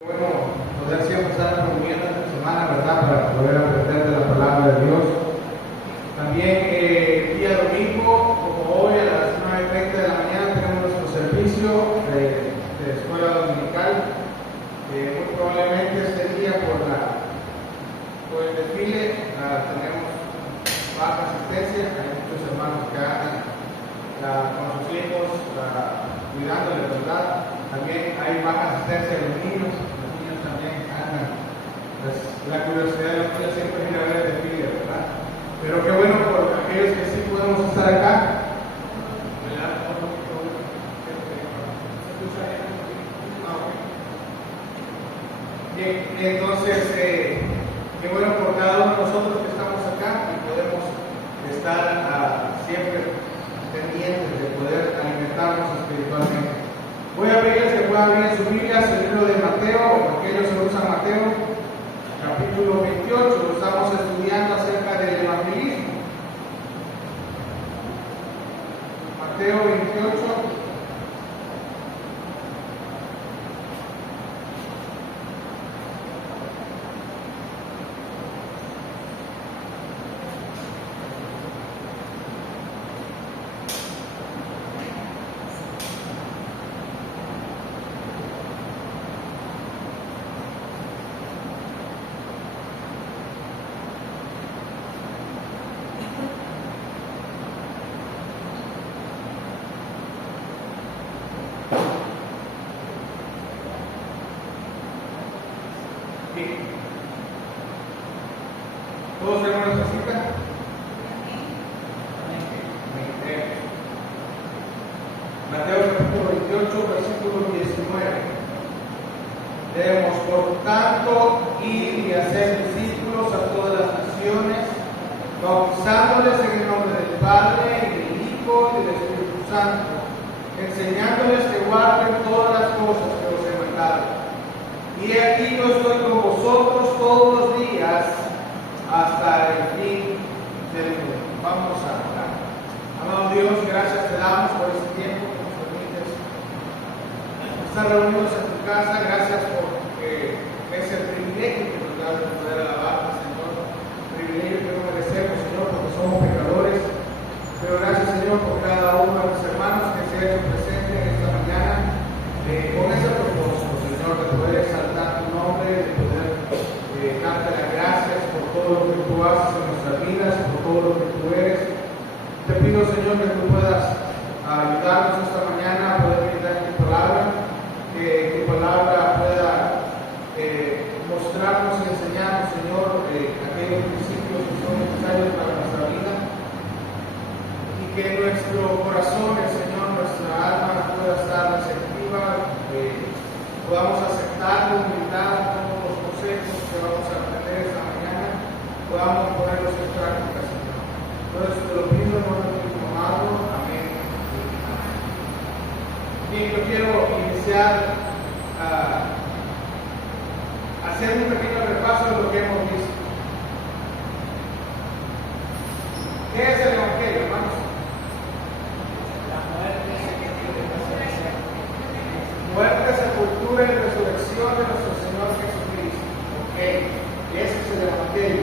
Bueno, poder siempre estar reuniendo esta semana, ¿verdad? Para poder aprender de la palabra de Dios. También día domingo, como hoy a las 9:30 de la mañana, tenemos nuestro servicio de escuela dominical. Muy probablemente este día por el desfile tenemos baja asistencia. Hay muchos hermanos que andan con sus hijos cuidándoles, ¿verdad? También hay baja asistencia de los niños también andan. Pues, la curiosidad de los niños siempre es ir a ver el desfile, ¿verdad? Pero qué bueno por aquellos que sí podemos estar acá. Bien, entonces, qué bueno por cada uno de nosotros que estamos acá y podemos estar siempre pendientes de poder alimentarnos espiritualmente. Voy a pedirles que puedan abrir en sus Biblias el libro de Mateo, aquellos que usan Mateo, capítulo 28. Estamos estudiando acerca del evangelismo. Mateo 28. ¿Todos tenemos nuestra cita? Mateo capítulo 28, versículo 19. Leemos: por tanto, ir y hacer discípulos a todas las naciones, bautizándoles en el nombre del Padre, y del Hijo y del Espíritu Santo, enseñándoles que guarden todas las cosas que os he mandado. Y aquí yo estoy con vosotros todos los días hasta el fin del mundo. Vamos a orar. Amado Dios, gracias te damos por este tiempo que nos permites estar reunidos en tu casa. Gracias por ese privilegio que nos da de poder alabarte, Señor. Privilegio que no merecemos, Señor, porque somos pecadores. Pero gracias, Señor, por cada uno de los hermanos que se ha hecho presente en esta mañana con ese propósito, Señor, de poder exaltar tu nombre, de poder darte las gracias por todo lo que tú haces en nuestras vidas, por todo lo que tú eres. Te pido, Señor, que tú puedas ayudarnos esta mañana a poder brindar tu palabra, que tu palabra pueda mostrarnos y enseñarnos, Señor, aquellos principios que son necesarios para nuestra vida, y que nuestro corazón, Señor, nuestra alma pueda estar receptiva, podamos aceptar con humildad todos los consejos que vamos a aprender esta mañana, podamos ponerlos en práctica, Señor. Entonces te lo pido en nombre de tu amado. Amén. Bien, yo quiero iniciar hacer un pequeño repaso de lo que hemos visto. ¿Qué es el Evangelio, hermanos? Muerte, sepultura y resurrección de nuestro Señor Jesucristo. Ok, ese es el Evangelio.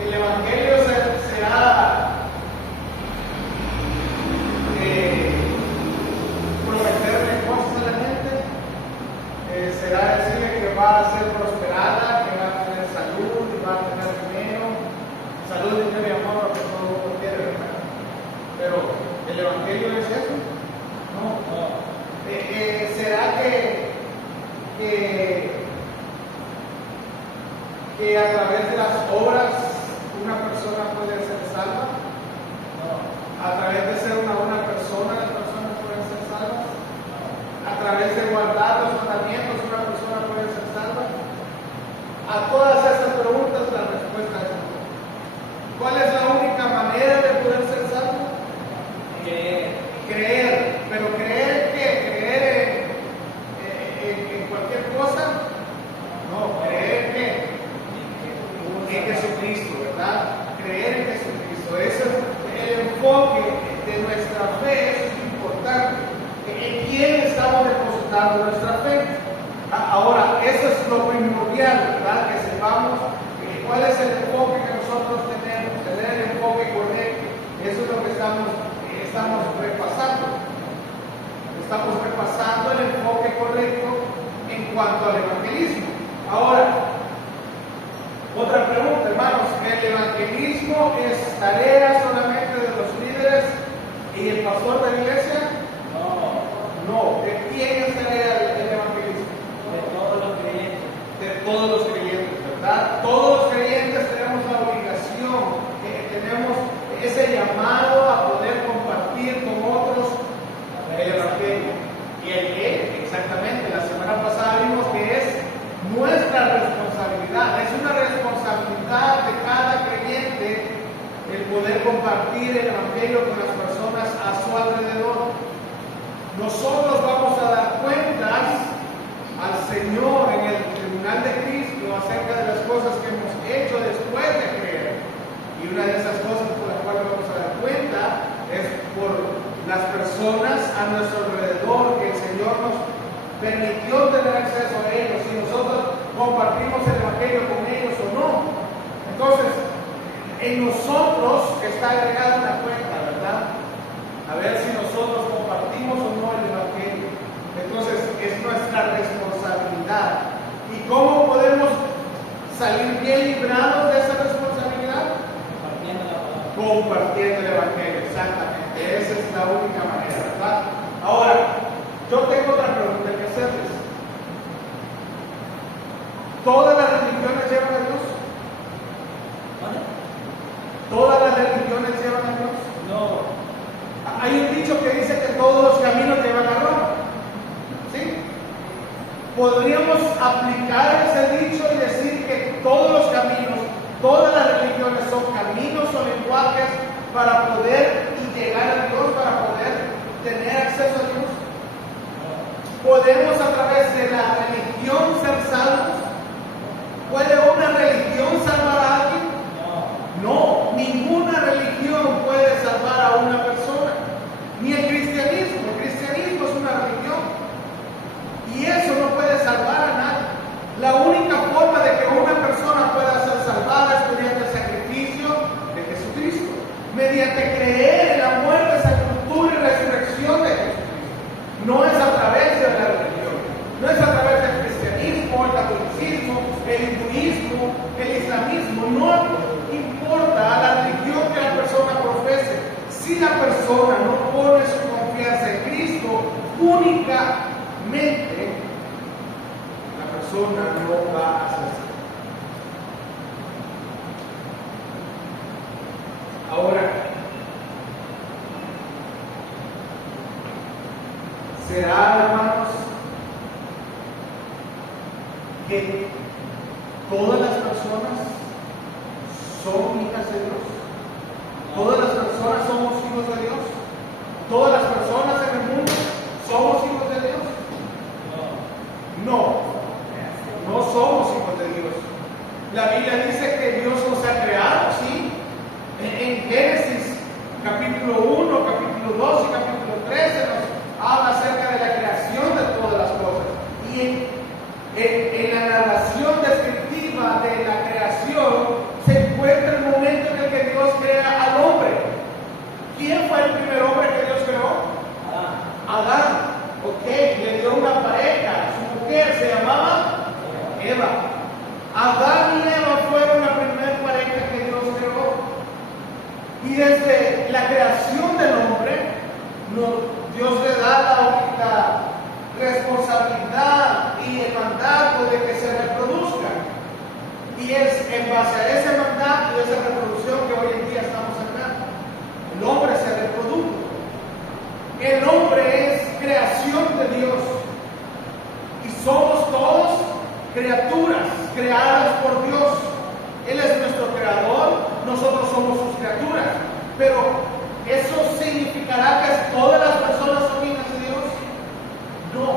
El Evangelio será prometerle cosas a la gente, será decirle que va a ser prosperada, que va a tener salud, que va a tener dinero. Salud, dinero y amor, lo que todo el mundo quiere, ¿verdad? Pero el Evangelio es eso. No. ¿Será que a través de las obras una persona puede ser salva? No. ¿A través de ser una buena persona las personas pueden ser salvas? No. ¿A través de guardar los mandamientos una persona puede ser salva? A todas estas preguntas la respuesta es no. ¿Cuál es la única manera de poder ser salvo? Creer. ¿Pero creer en qué? ¿Creer en cualquier cosa? No, creer en Jesucristo, ¿verdad? Creer en Jesucristo. Ese es el enfoque de nuestra fe, eso es importante. ¿En quién estamos depositando nuestra fe? Ahora, eso es es lo primordial, ¿verdad? Que sepamos cuál es el enfoque que nosotros tenemos, tener el enfoque correcto. Eso es lo que estamos repasando. Estamos repasando el enfoque correcto en cuanto al evangelismo. Ahora, otra pregunta, hermanos. ¿El evangelismo es tarea solamente de los líderes y el pastor de la iglesia? No. ¿De quién es tarea el evangelismo? De todos los creyentes. De todos los creyentes, ¿verdad? Todos los creyentes tenemos la obligación, tenemos ese llamado a poder compartir con otros el evangelio. Y el que, exactamente, la semana pasada vimos que es nuestra responsabilidad, es una responsabilidad de cada creyente el poder compartir el evangelio con las personas a su alrededor. Nosotros vamos a dar cuentas al Señor en el tribunal de Cristo acerca de las cosas que hemos hecho después de creer. Y una de esas cosas por las cuales vamos a dar cuenta es por las personas a nuestro alrededor que el Señor nos permitió tener acceso a ellos, si nosotros compartimos el evangelio con ellos o no. Entonces, en nosotros está agregada una cuenta, ¿verdad? A ver si nosotros compartimos o no el evangelio. Entonces, es nuestra responsabilidad. ¿Y cómo podemos salir bien librados de esa responsabilidad? Compartiendo la palabra. Compartiendo el evangelio, exactamente. Esa es la única manera, ¿verdad? Ahora, yo tengo otra pregunta que hacerles. ¿Todas las religiones llevan a Dios? ¿Vale? ¿Todas las religiones llevan a Dios? No. Hay un dicho que dice que todos los caminos llevan a Roma. ¿Sí? Podríamos aplicar ese dicho y decir que todos los caminos, todas las religiones son caminos o lenguajes para poder llegar a Dios, para poder tener acceso a Dios. ¿Podemos a través de la religión ser salvos? ¿Puede una religión salvar a alguien? No, ninguna religión puede salvar a una persona, ni el cristianismo. El cristianismo es una religión y eso no puede salvar a nadie. La única forma de que una persona pueda ser salvada es mediante el sacrificio de Jesucristo, mediante creer en la muerte, sepultura y resurrección de Jesucristo. No es a través de la religión, no es a través del cristianismo, el catolicismo, el hinduismo, el islamismo. No importa la religión que la persona profese, si la persona no pone su confianza en Cristo únicamente, la persona no va a ser salva. Ahora, ¿será, hermanos, que todas las personas son hijas de Dios? ¿Todas las personas somos hijos de Dios? ¿Todas las personas en el mundo somos hijos de Dios? No, no somos hijos de Dios. La Biblia dice que Dios nos ha creado, ¿sí? En Génesis, capítulo 1, capítulo 2 y capítulo 13 nos habla acerca de la creación de todas las cosas. Y en la narración descriptiva de la creación se encuentra el momento en el que Dios crea al hombre. ¿Quién fue el primer hombre que Dios creó? Adán. Ok, le dio una pareja, su mujer se llamaba Eva. Adán y Eva fueron la primera pareja que Dios creó. Y desde la creación del hombre, Dios le da la responsabilidad y el mandato de que se reproduzcan. Y es en base a ese mandato y esa reproducción que hoy en día estamos hablando. El hombre se reprodujo. El hombre es creación de Dios. Y somos todos criaturas creadas por Dios. Él es nuestro creador, nosotros somos sus criaturas. Pero ¿eso significará que todas las personas son hijas de Dios? No,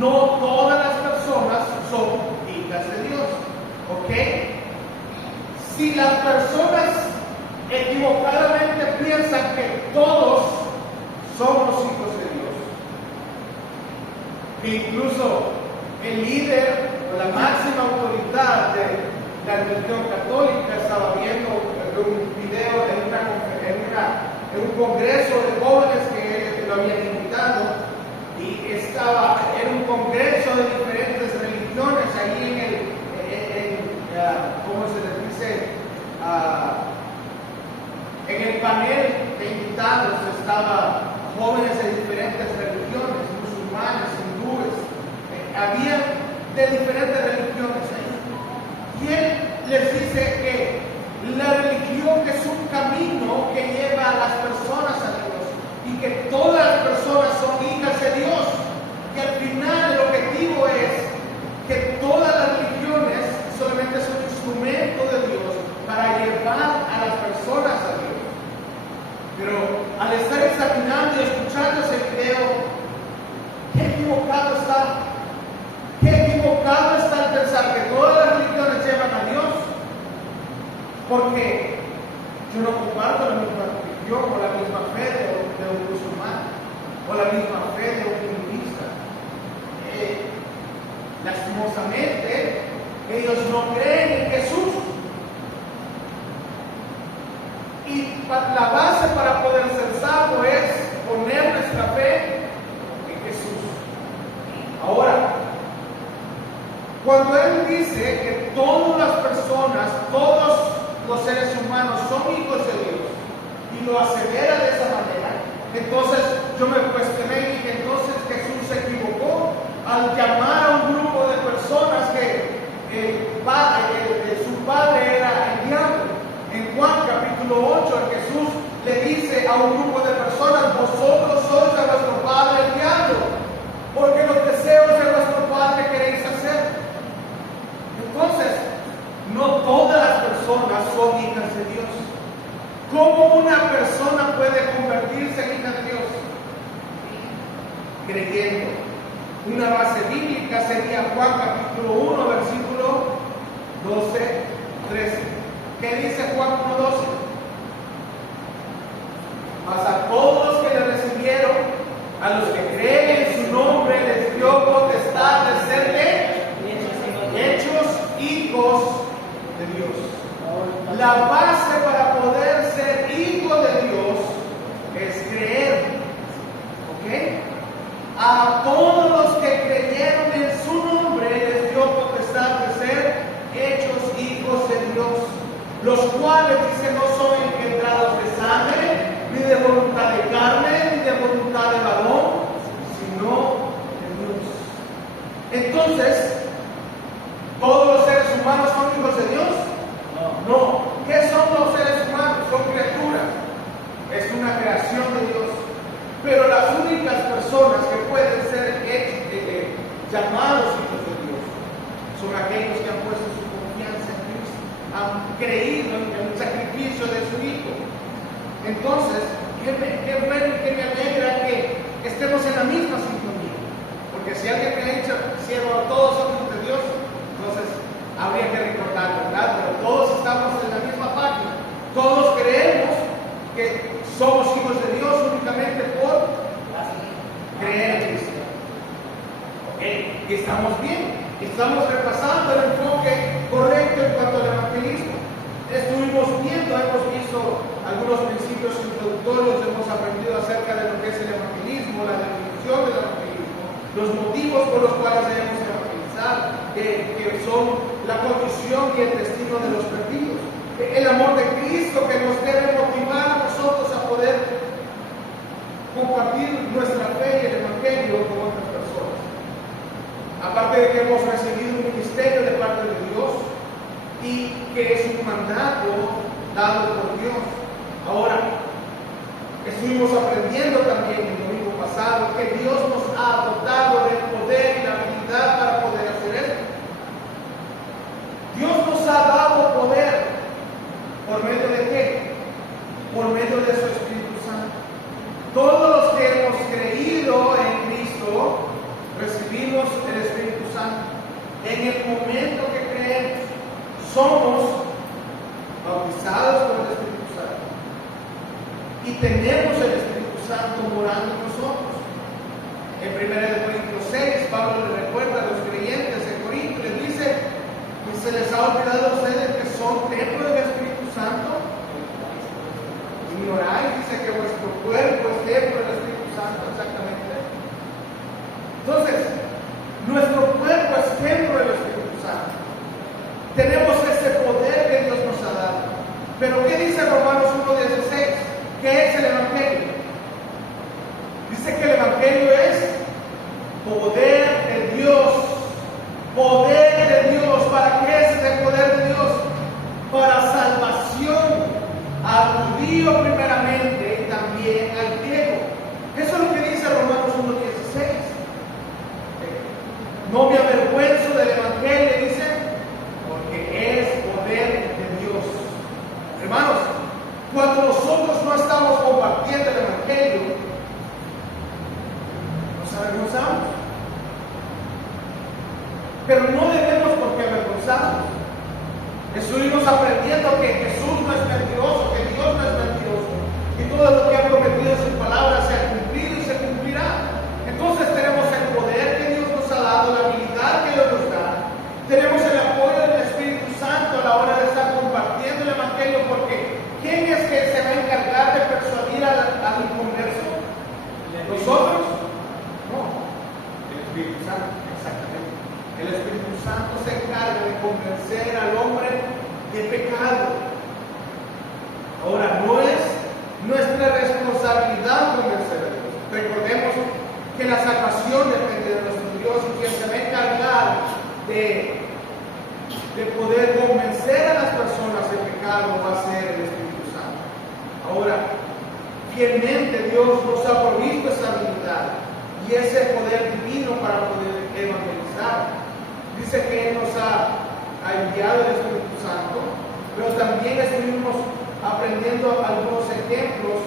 no todas las personas son hijas de Dios. ¿Ok? Si las personas equivocadamente piensan que todos somos hijos de Dios, que incluso el líder, la máxima autoridad de la religión católica estaba viendo un video en un congreso de jóvenes que lo habían invitado, y era un congreso de diferentes religiones ahí ¿cómo se les dice? En el panel de invitados estaban jóvenes de diferentes religiones, musulmanes, hindúes, había de diferentes religiones ahí. Y él les dice que la religión es un camino que lleva a las personas a Dios, y que todas las personas son hijas de Dios, que al final el objetivo es que todas las religiones solamente son un instrumento de Dios para llevar a las personas a Dios. Pero al estar examinando y escuchando ese video, qué equivocado está el pensar que todas las religiones llevan a Dios, porque yo no comparto la misma religión o la misma fe de un musulmán o la misma fe de un hinduista. Lastimosamente, ellos no creen en Jesús. Y la base para poder ser salvo es poner nuestra fe en Jesús. Ahora, cuando Él dice que todas las personas, todos los seres humanos son hijos de Dios, y lo asevera de esa manera, entonces yo me cuestioné y dije, entonces Jesús se equivocó al llamar a un grupo de personas que su padre era el diablo. En Juan capítulo 8, Jesús le dice a un grupo de personas: vosotros sois de vuestro padre el diablo, porque los deseos de vuestro padre queréis hacer. Entonces, no todas las personas son hijas de Dios. ¿Cómo una persona puede convertirse en hija de Dios? Creyendo. Una base bíblica sería Juan capítulo 1, versículo 12, 13. ¿Qué dice Juan 1:12? Mas a todos los que le recibieron, a los que creen en su nombre, les dio potestad de ser hechos hijos de Dios. La base para poder ser hijo de Dios es creer. ¿Ok? A todos los que creyeron en su nombre les dio potestad de ser hechos hijos de Dios, los cuales, dice, no son engendrados de sangre, ni de voluntad de carne, ni de voluntad de varón, sino de Dios. Entonces, ¿todos los seres humanos son hijos de Dios? No. ¿Qué son los seres humanos? Son criaturas. Es una creación de Dios. Pero las únicas personas que pueden ser llamados hijos de Dios son aquellos que han puesto su confianza en Cristo, han creído en el sacrificio de su Hijo. Entonces, qué bueno y qué me alegra que estemos en la misma sintonía. Porque si alguien me ha dicho, cielo, todos son hijos de Dios, entonces habría que recordar, ¿verdad? Pero todos estamos en la misma página. Todos creemos que somos hijos de Dios únicamente por creer en Cristo. ¿Okay? Y estamos bien. Estamos repasando el enfoque correcto en cuanto al evangelismo. Estuvimos viendo, hemos visto algunos principios introductorios, hemos aprendido acerca de lo que es el evangelismo, la definición del evangelismo, los motivos por los cuales debemos evangelizar, que son la condición y el destino de los perdidos. El amor de Cristo que nos debe motivar a nosotros a poder compartir nuestra fe y el evangelio con otras personas. Aparte de que hemos recibido un ministerio de parte de Dios y que es un mandato dado por Dios. Ahora, estuvimos aprendiendo también el domingo pasado que Dios nos ha dotado del poder y la habilidad para poder hacer esto. Dios nos ha dado poder. ¿Por medio de qué? Por medio de su Espíritu Santo. Todos los que hemos creído en Cristo recibimos el Espíritu Santo. En el momento que creemos, somos bautizados por el Espíritu Santo y tenemos el Espíritu Santo morando en nosotros. En 1 Corintios 6, Pablo le recuerda a los creyentes en Corinto, les dice: ¿Se les ha olvidado a ustedes que son templo del Espíritu Santo? Ignoráis, dice que vuestro cuerpo es templo del Espíritu Santo, exactamente. Entonces, nuestro cuerpo es templo del Espíritu Santo. Tenemos ese poder que Dios nos ha dado. Pero ¿qué dice Romanos 1:16? ¿Qué es el Evangelio? Dice que el Evangelio es poder de Dios. Poder de Dios. ¿Para qué es el poder de Dios? Para salvación al judío primeramente y también al griego. Eso es lo que dice Romanos 1:16. No me avergüenzo del Evangelio, dice, porque es poder de Dios. Hermanos, cuando nosotros no estamos compartiendo el Evangelio, nos avergonzamos. Pero no debemos por qué avergonzarnos. Estuvimos aprendiendo que Jesús no es mentiroso, que Dios no es mentiroso, y todo lo que ha prometido en su palabra se ha cumplido y se cumplirá. Entonces tenemos el poder que Dios nos ha dado, la habilidad que Dios nos da. Tenemos el apoyo del Espíritu Santo a la hora de estar compartiendo el Evangelio, porque ¿quién es que se va a encargar de persuadir al inconverso? ¿Nosotros? No, el Espíritu Santo, exactamente. El Espíritu Santo se encarga de convencer al hombre de pecado. Ahora, no es nuestra responsabilidad convencer a Dios. Recordemos que la salvación depende de nuestro Dios, y quien se va a encargar de poder convencer a las personas de pecado va a ser el Espíritu Santo. Ahora, fielmente Dios nos ha provisto esa habilidad y ese poder divino para poder evangelizar. Dice que Él nos ha enviado el Espíritu Santo, pero también estuvimos aprendiendo algunos ejemplos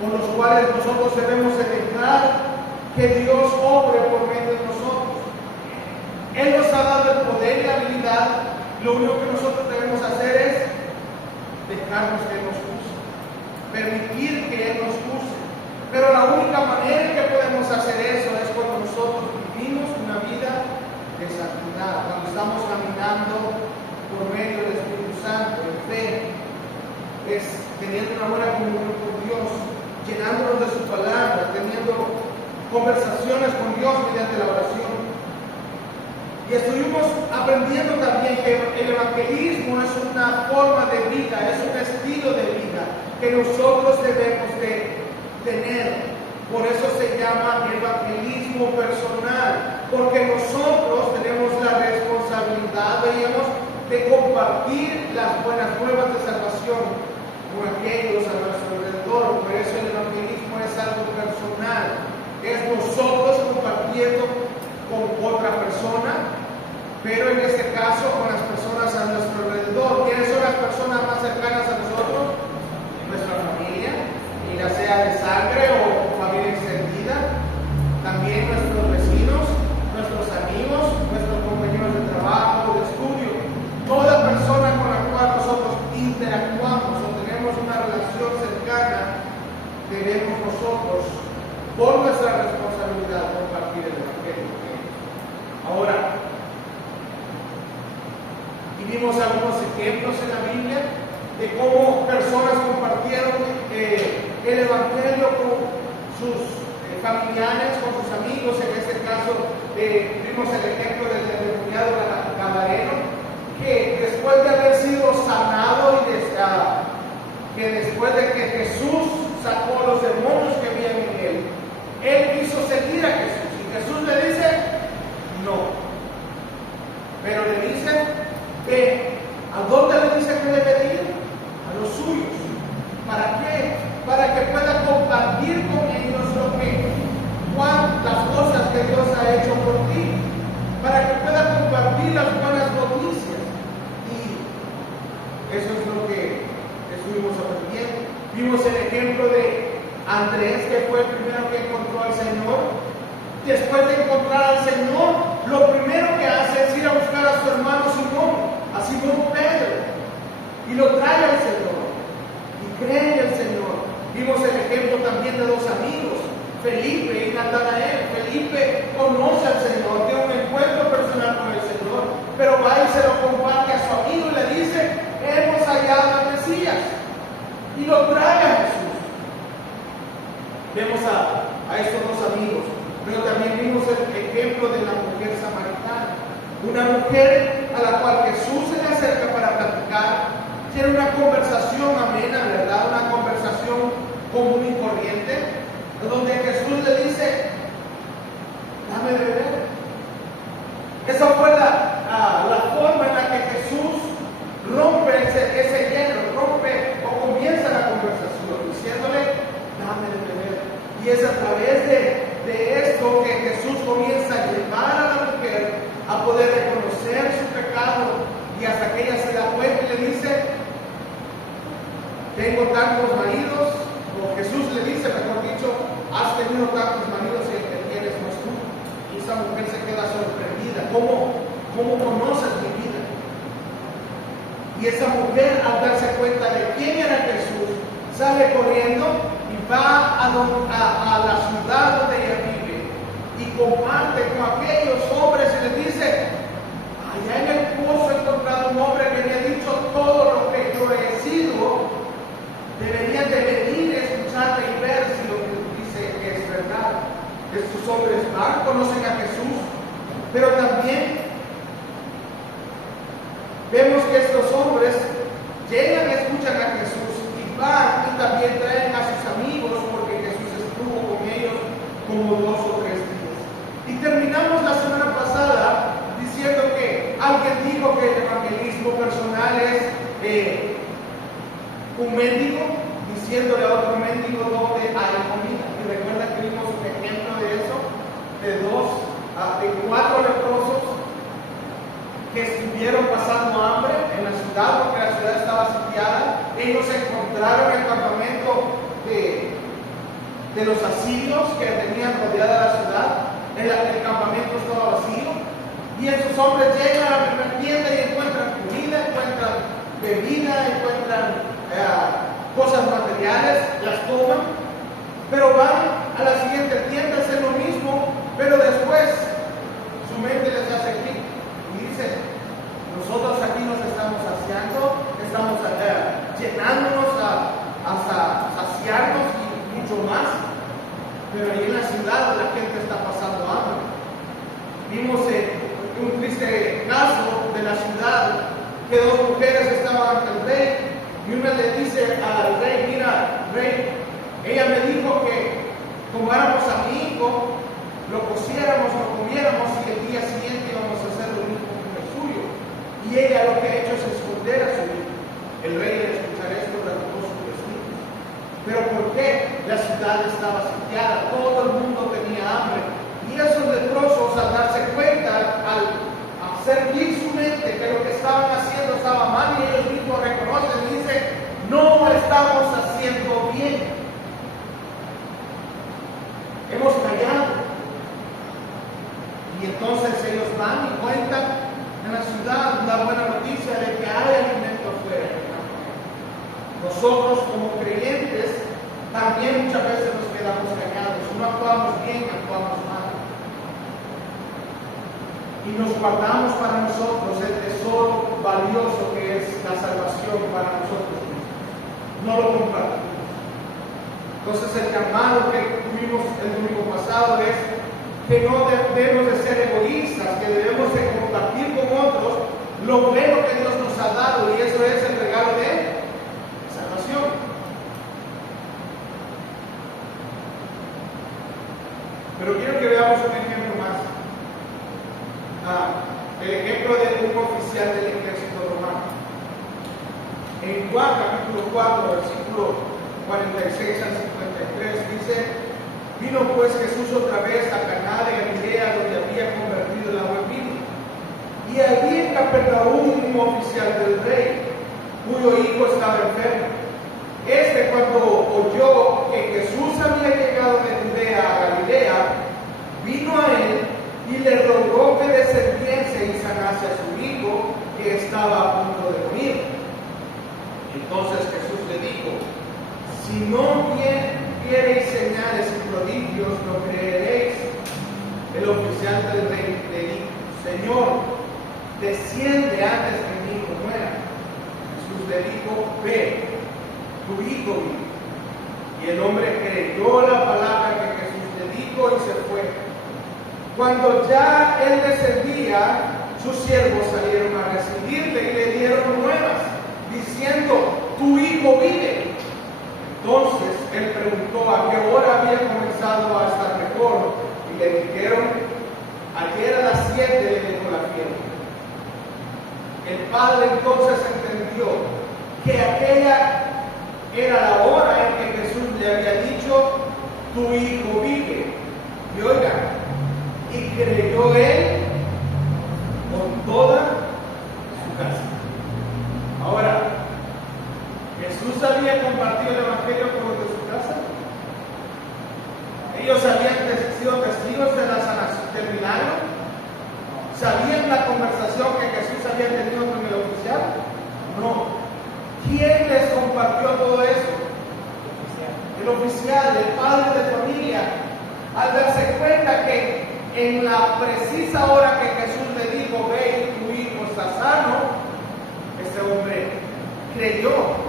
con los cuales nosotros debemos dejar que Dios obre por medio de nosotros. Él nos ha dado el poder y la habilidad. Lo único que nosotros debemos hacer es dejarnos que Él nos use, permitir que Él nos use. Pero la única manera en que podemos hacer eso es cuando nosotros vivimos una vida de santidad, cuando estamos caminando por medio del Espíritu Santo, en fe, es teniendo una buena comunión con Dios, llenándonos de su palabra, teniendo conversaciones con Dios mediante la oración. Y estuvimos aprendiendo también que el evangelismo es una forma de vida, es un estilo de vida que nosotros debemos de tener. Por eso se llama evangelismo personal, porque nosotros tenemos la responsabilidad, veíamos, de compartir las buenas nuevas de salvación con aquellos a nuestro alrededor. Por eso el evangelismo es algo personal, es nosotros compartiendo con otra persona, pero en este caso con las personas a nuestro alrededor. ¿Quiénes son las personas más cercanas a nosotros? Nuestra familia, ya sea de sangre o familia extendida, también nuestros vecinos, nuestros amigos, nuestros compañeros de trabajo, de estudio, toda persona con la cual nosotros interactuamos o tenemos una relación cercana, debemos nosotros, por nuestra responsabilidad, compartir el Evangelio. Ahora, vimos algunos ejemplos en la Biblia de cómo personas compartieron el Evangelio con sus familiares, con sus amigos. En este caso vimos el ejemplo del endemoniado Gadareno, que después de haber sido sanado y que después de que Jesús sacó los demonios que había en él quiso seguir a Jesús, y Jesús le dice no, pero le dice ve. ¿A dónde le dice que debe ir? A los suyos. ¿Para qué? Para que pueda compartir con ellos las cosas que Dios ha hecho por ti, para que pueda compartir las buenas noticias. Y eso es lo que estuvimos aprendiendo. Vimos el ejemplo de Andrés, que fue el primero que encontró al Señor. Después de encontrar al Señor, lo primero que hace es ir a buscar a su hermano Simón, a Simón Pedro, y lo trae al Señor y cree en el Señor. Vimos el ejemplo también de dos amigos, Felipe y Natanael. Felipe conoce al Señor, tiene un encuentro personal con el Señor, pero va y se lo comparte a su amigo y le dice: hemos hallado al Mesías, y lo trae a Jesús. Vemos a estos dos amigos, pero también vimos el ejemplo de la mujer samaritana, una mujer a la cual Jesús se le acerca para platicar. Tiene una conversación amena, ¿verdad? Una conversación común y corriente, donde Jesús le dice: dame de beber. Esa fue la forma en la que Jesús rompe ese hielo, rompe o comienza la conversación, diciéndole: dame de beber. Y es a través de esto que Jesús comienza a llevar a la mujer a poder reconocer su pecado, y hasta que ella se da cuenta y le dice: tengo tantos maridos, o Jesús le dice, mejor dicho, has tenido tantos maridos y el que tienes no es tú. Y esa mujer se queda sorprendida: ¿cómo conoces mi vida? Y esa mujer, al darse cuenta de quién era Jesús, sale corriendo y va a la ciudad donde ella vive y comparte con aquellos hombres y les dice: allá en el pozo he encontrado un hombre que me ha dicho todo lo que yo he sido. Deberían de venir a escucharme y ver si lo que dice es verdad. Estos hombres van, conocen a Jesús, pero también vemos que estos hombres llegan, escuchan a Jesús y van y también traen a sus amigos, porque Jesús estuvo con ellos como 2 o 3 días. Y terminamos la semana pasada diciendo que alguien dijo que el evangelismo personal es un mendigo diciéndole a otro mendigo dónde hay comida. Y recuerda que vimos un ejemplo de eso, de 4 leprosos que estuvieron pasando hambre en la ciudad, porque la ciudad estaba sitiada. Ellos encontraron el campamento de los asirios que tenían rodeada la ciudad. El campamento estaba vacío, y esos hombres llegan a la primera tienda y encuentran comida, encuentran bebida, encuentran cosas materiales, las toman, pero van a la siguiente tienda a hacer lo mismo, pero después su mente les hace clic y dice: nosotros aquí nos estamos saciando, estamos llenándonos hasta saciarnos y mucho más, pero ahí en la ciudad la gente está pasando hambre. Vimos un triste caso de la ciudad, que 2 mujeres estaban ante el rey, y una le dice al rey: mira, rey, ella me dijo que tomáramos a mi hijo, lo cociéramos, lo comiéramos, y el día siguiente íbamos a hacer lo mismo con el suyo. Y ella lo que ha hecho es esconder a su hijo. El rey, al escuchar esto, derrotó sus vestidos. ¿Pero por qué? La ciudad estaba sitiada, todo el mundo tenía hambre. Y esos leprosos, al darse cuenta, al hacer clic su mente que lo que estaban haciendo estaba mal, y ellos mismos reconocen y dicen: no estamos haciendo bien, hemos fallado. Y entonces ellos van y cuentan en la ciudad la buena noticia de que hay alimento afuera. Nosotros como creyentes también muchas veces nos quedamos callados, no actuamos bien, actuamos mal. Y nos guardamos para nosotros el tesoro valioso que es la salvación para nosotros mismos. No lo compartimos. Entonces el llamado que tuvimos el domingo pasado es que no debemos de ser egoístas, que debemos de compartir con otros lo bueno que Dios nos ha dado, y eso es el regalo de salvación. Pero quiero que veamos un ejemplo más. El ejemplo de un oficial del ejército romano. En Juan capítulo 4, versículo 46 al 53 dice: vino pues Jesús otra vez a Caná de Galilea, donde había convertido el agua en vino. Y allí en Capernaum un oficial del rey, cuyo hijo estaba enfermo. Este, cuando oyó que Jesús había llegado de Judea a Galilea, vino a él y le rogó que descendiese y sanase a su hijo, que estaba a punto de morir. Entonces Jesús le dijo: si no viereis señales y prodigios, no creeréis. El oficial del rey le dijo: Señor, desciende antes que mi hijo muera. Jesús le dijo: ve, tu hijo vive. Y el hombre creyó la palabra que Jesús le dijo y se fue. Cuando ya él descendía, sus siervos salieron a recibirle y le dieron nuevas, diciendo: tu hijo vive. Entonces él preguntó a qué hora había comenzado a estar mejor, y le dijeron: ayer a las 7 le dejó la fiebre. El padre entonces entendió que aquella era la hora en que Jesús le había dicho: tu hijo vive. Y oigan, y creyó él con toda su casa. Ahora, ¿Jesús había compartido el evangelio con los de su casa? ¿Ellos habían sido testigos de la sanación, del milagro? ¿Sabían la conversación que Jesús había tenido con el oficial? No. ¿Quién les compartió todo eso? El oficial, el padre de familia, al darse cuenta que en la precisa hora que Jesús le dijo: ve y tu hijo está sano, ese hombre creyó.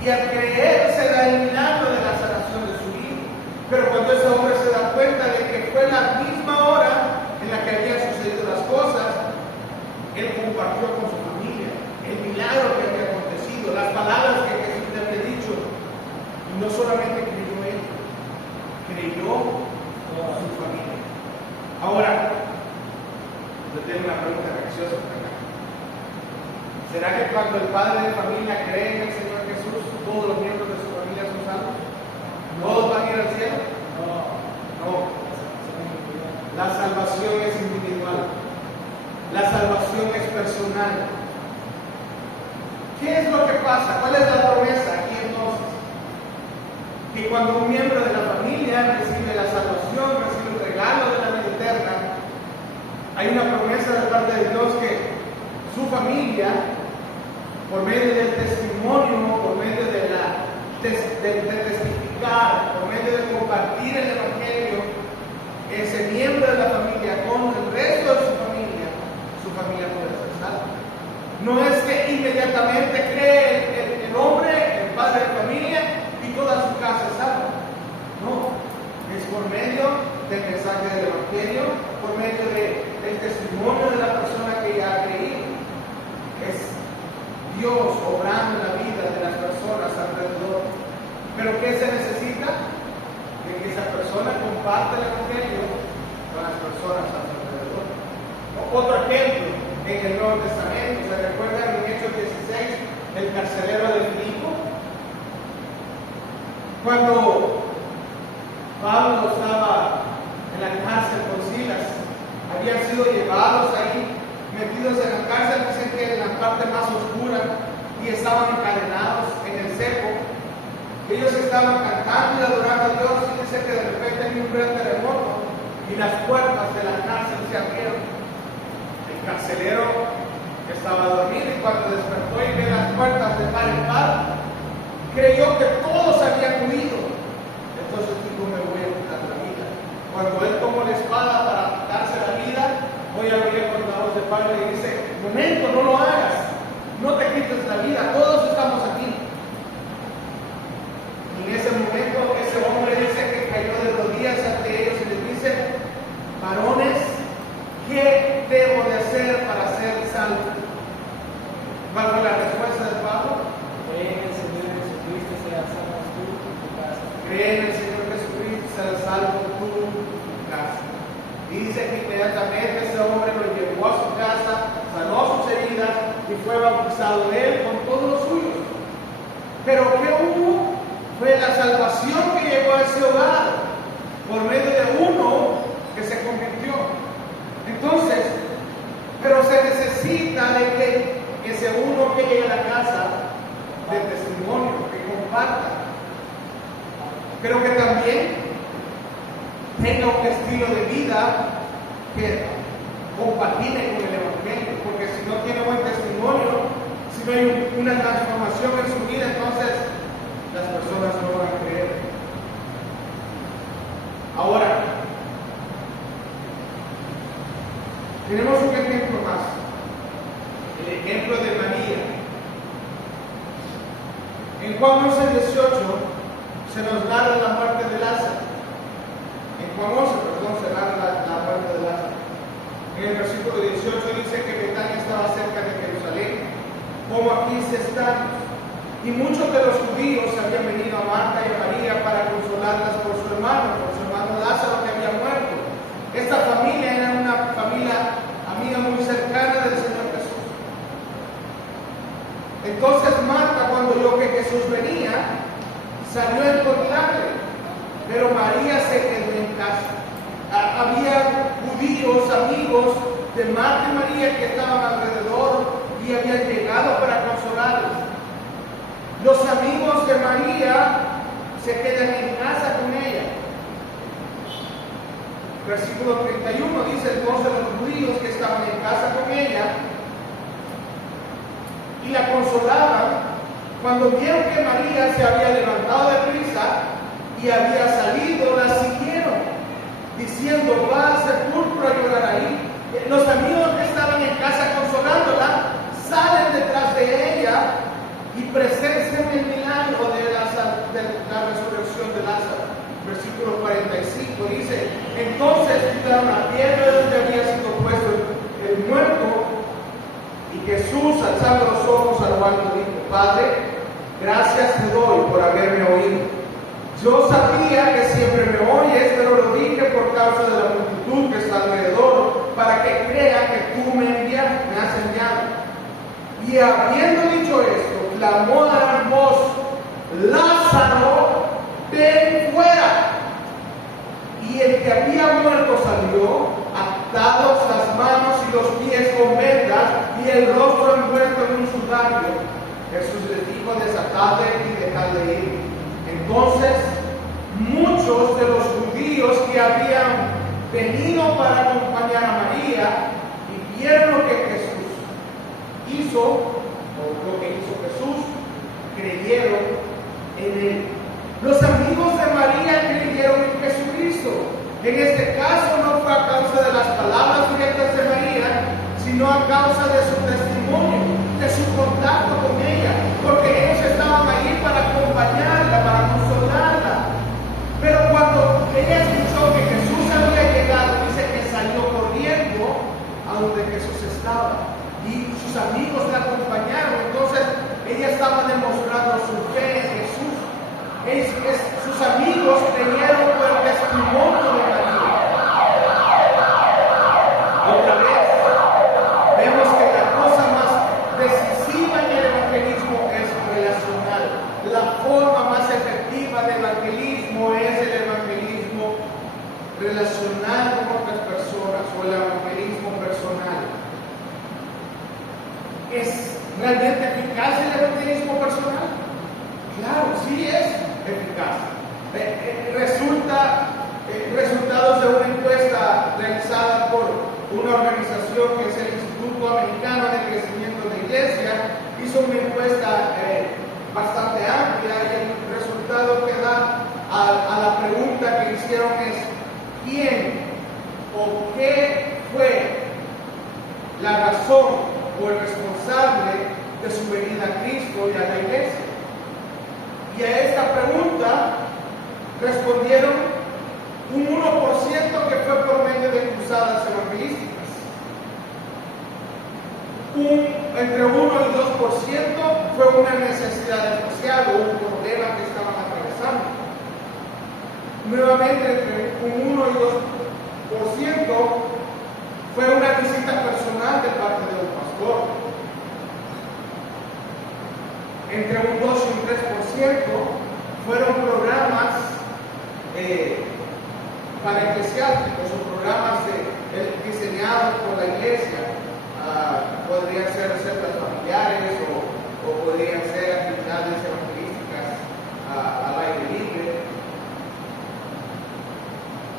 Y al creer se da el milagro de la sanación de su hijo. Pero cuando ese hombre se da cuenta de que fue la misma hora en la que habían sucedido las cosas, él compartió con su familia el milagro que había acontecido, las palabras que Jesús le había dicho. Y no solamente creyó él, creyó toda su familia. Ahora, yo tengo una pregunta graciosa para acá. ¿Será que cuando el padre de familia cree en el Señor Jesús, todos los miembros de su familia son salvos? ¿Todos van a ir al cielo? No. La salvación es individual. La salvación es personal. ¿Qué es lo que pasa? ¿Cuál es la promesa aquí entonces? Que cuando un miembro de la familia recibe la salvación, recibe el regalo de la vida eterna, hay una promesa de parte de Dios que su familia, por medio del testimonio, por medio de testificar, por medio de compartir el evangelio, ese miembro de la familia con el resto de su familia puede ser salva. No es que inmediatamente cree el hombre, el padre de familia, y toda su casa es salva. No, es por medio del mensaje del evangelio, por medio del testimonio de la persona que ya ha creído. Es Dios obrando en la vida de las personas alrededor. ¿Pero qué se necesita? De que esa persona comparte el evangelio con las personas alrededor. Otro ejemplo, en el Nuevo Testamento, ¿se recuerdan en Hechos 16, el carcelero de Filipo? Cuando Pablo estaba en la cárcel con Silas, habían sido llevados ahí, metidos en la cárcel, dicen que en la parte más oscura, y estaban encadenados en el cepo. Ellos estaban cantando y adorando a Dios, y dice que de repente hay un gran terremoto y las puertas de la cárcel se abrieron. El carcelero estaba dormido, y cuando despertó y ve las puertas de par en par, creyó que todos habían huido. Entonces dijo: me voy a quitar la vida. Cuando él tomó la espada para quitarse la vida, voy a oír con la voz de Pablo y dice: momento, no lo hagas, no te quites la vida, todos estamos aquí. Y en ese momento ese hombre dice que cayó de rodillas ante ellos y les dice: varones, ¿qué debo de hacer para ser salvo? ¿Cuál fue la respuesta de Pablo? Cree en el Señor Jesucristo y serás salvo tú y tu casa. Cree en el Señor Jesucristo y serás salvo tú y tu casa. Dice que inmediatamente ese hombre lo llevó a su casa, sanó sus heridas y fue bautizado él con todos los suyos. Pero ¿qué hubo? Fue la salvación que llegó a ese hogar por medio de uno que se convirtió. Entonces, pero se necesita de que ese uno que llegue a la casa de testimonio, que comparta, pero que también tenga un estilo de vida que compagine con el evangelio, porque si no tiene buen testimonio, si no hay una transformación en su vida, entonces las personas no van a creer. Ahora, tenemos un ejemplo más, el ejemplo de María. En Juan 11:18 se nos narra la muerte de Lázaro. En Juan 11, se narra la muerte de Lázaro. En el versículo 18 dice que Betania estaba cerca de Jerusalén, como a 15 estadios. Y muchos de los judíos habían venido a Marta y a María para consolarlas por su hermano Lázaro que había muerto. Esta familia era una familia amiga muy cercana del Señor Jesús. Entonces Marta, cuando oyó que Jesús venía, salió a encontrarle, pero María se quedó en casa. Había judíos, amigos de Marta y María que estaban alrededor y habían llegado para consolarles. Los amigos de María se quedan en casa con ella. Versículo 31 dice: entonces los judíos que estaban en casa con ella y la consolaban, cuando vieron que María se había levantado de prisa y había salido, la siguieron, diciendo: va al sepulcro a llorar ahí. Los amigos que estaban en casa consolándola salen detrás de ella y presencian el milagro de la resurrección de Lázaro. Versículo 45 dice: entonces quitaron la piedra donde había sido puesto el muerto, y Jesús, alzando los ojos a lo alto, dijo: Padre, gracias te doy por haberme oído. Yo sabía que siempre me oyes, pero lo dije por causa de la multitud que está alrededor, para que crea que tú me has enviado. Y habiendo dicho esto, clamó a gran voz: Lázaro, ven fuera. Y el que había muerto salió, atados las manos y los pies con vendas y el rostro envuelto en un sudario. Jesús les dijo: desatadle y dejadle ir. Entonces muchos de los judíos que habían venido para acompañar a María y vieron lo que Jesús hizo, o lo que hizo Jesús, creyeron en él. Los amigos de María creyeron en Jesucristo. En este caso no fue a causa de las palabras directas de María, sino a causa de su testimonio, de su contacto con ella, porque ellos estaban ahí para acompañarla, para consolarla. Pero cuando ella escuchó que Jesús había llegado, dice que salió corriendo a donde Jesús estaba, y sus amigos la acompañaron. Entonces ella estaba demostrando su fe en Jesús. Sus amigos creyeron por el testimonio de María. Otra vez, vemos que la cosa más decisiva en el evangelismo es relacional. La forma más efectiva del evangelismo es el evangelismo relacional con otras personas, o el evangelismo personal. ¿Es realmente eficaz el evangelismo personal? Claro, sí es eficaz. Resultados de una encuesta realizada por una organización que es el Instituto Americano de Crecimiento de la Iglesia, hizo una encuesta bastante amplia, y el resultado que da a la pregunta que hicieron es: ¿quién o qué fue la razón o el responsable de su venida a Cristo y a la iglesia? Y a esta pregunta respondieron un 1% que fue por medio de cruzadas evangelísticas. Entre 1 y 2% fue una necesidad especial o un problema que estaban atravesando. Nuevamente, entre un 1 y 2% fue una visita personal de parte de un pastor. Entre un 2 y un 3% fueron programas para eclesiásticos, o programas diseñados por la iglesia. Podrían ser recetas familiares, o podrían ser actividades evangelísticas al aire libre.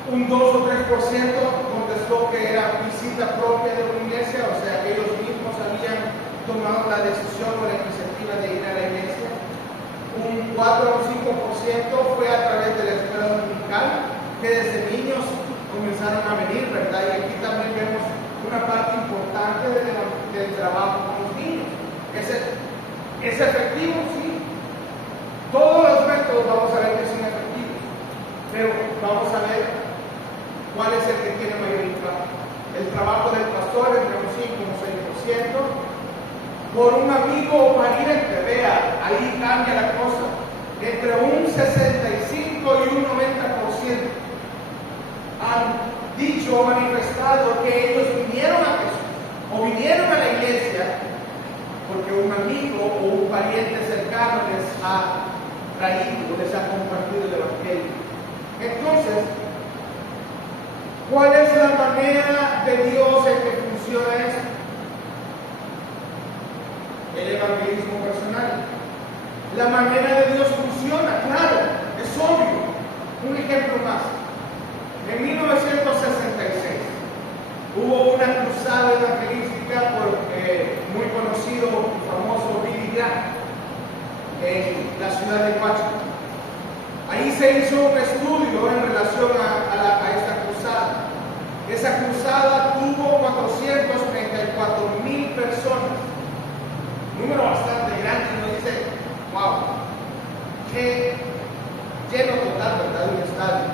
Un 2 o 3% contestó que era visita propia de una iglesia, o sea que ellos mismos habían tomado la decisión o la iniciativa de ir a la iglesia. Un 4 o 5% fue a través de la escuela dominical, que desde niños comenzaron a venir, ¿verdad? Y aquí también vemos una parte importante del trabajo con los niños. ¿Es efectivo? Sí. Todos los métodos vamos a ver que son efectivos, pero vamos a ver cuál es el que tiene mayor impacto. El trabajo del pastor entre un 5 y un 6%, por un amigo o pariente, vea, ahí cambia la cosa, entre un 65 y un 90% han dicho o manifestado que ellos vinieron a Jesús o vinieron a la iglesia porque un amigo o un pariente cercano les ha traído, les ha compartido el evangelio. Entonces, ¿cuál es la manera de Dios en que funciona esto? El evangelismo personal. La manera de Dios funciona, claro, es obvio. Un ejemplo más. En 1966 hubo una cruzada evangelística por muy conocido y famoso Billy Graham en la ciudad de Washington. Ahí se hizo un estudio en relación a esta cruzada. Esa cruzada tuvo 434,000 personas, número bastante grande. Uno dice, wow, qué lleno total, ¿verdad?, de un estadio.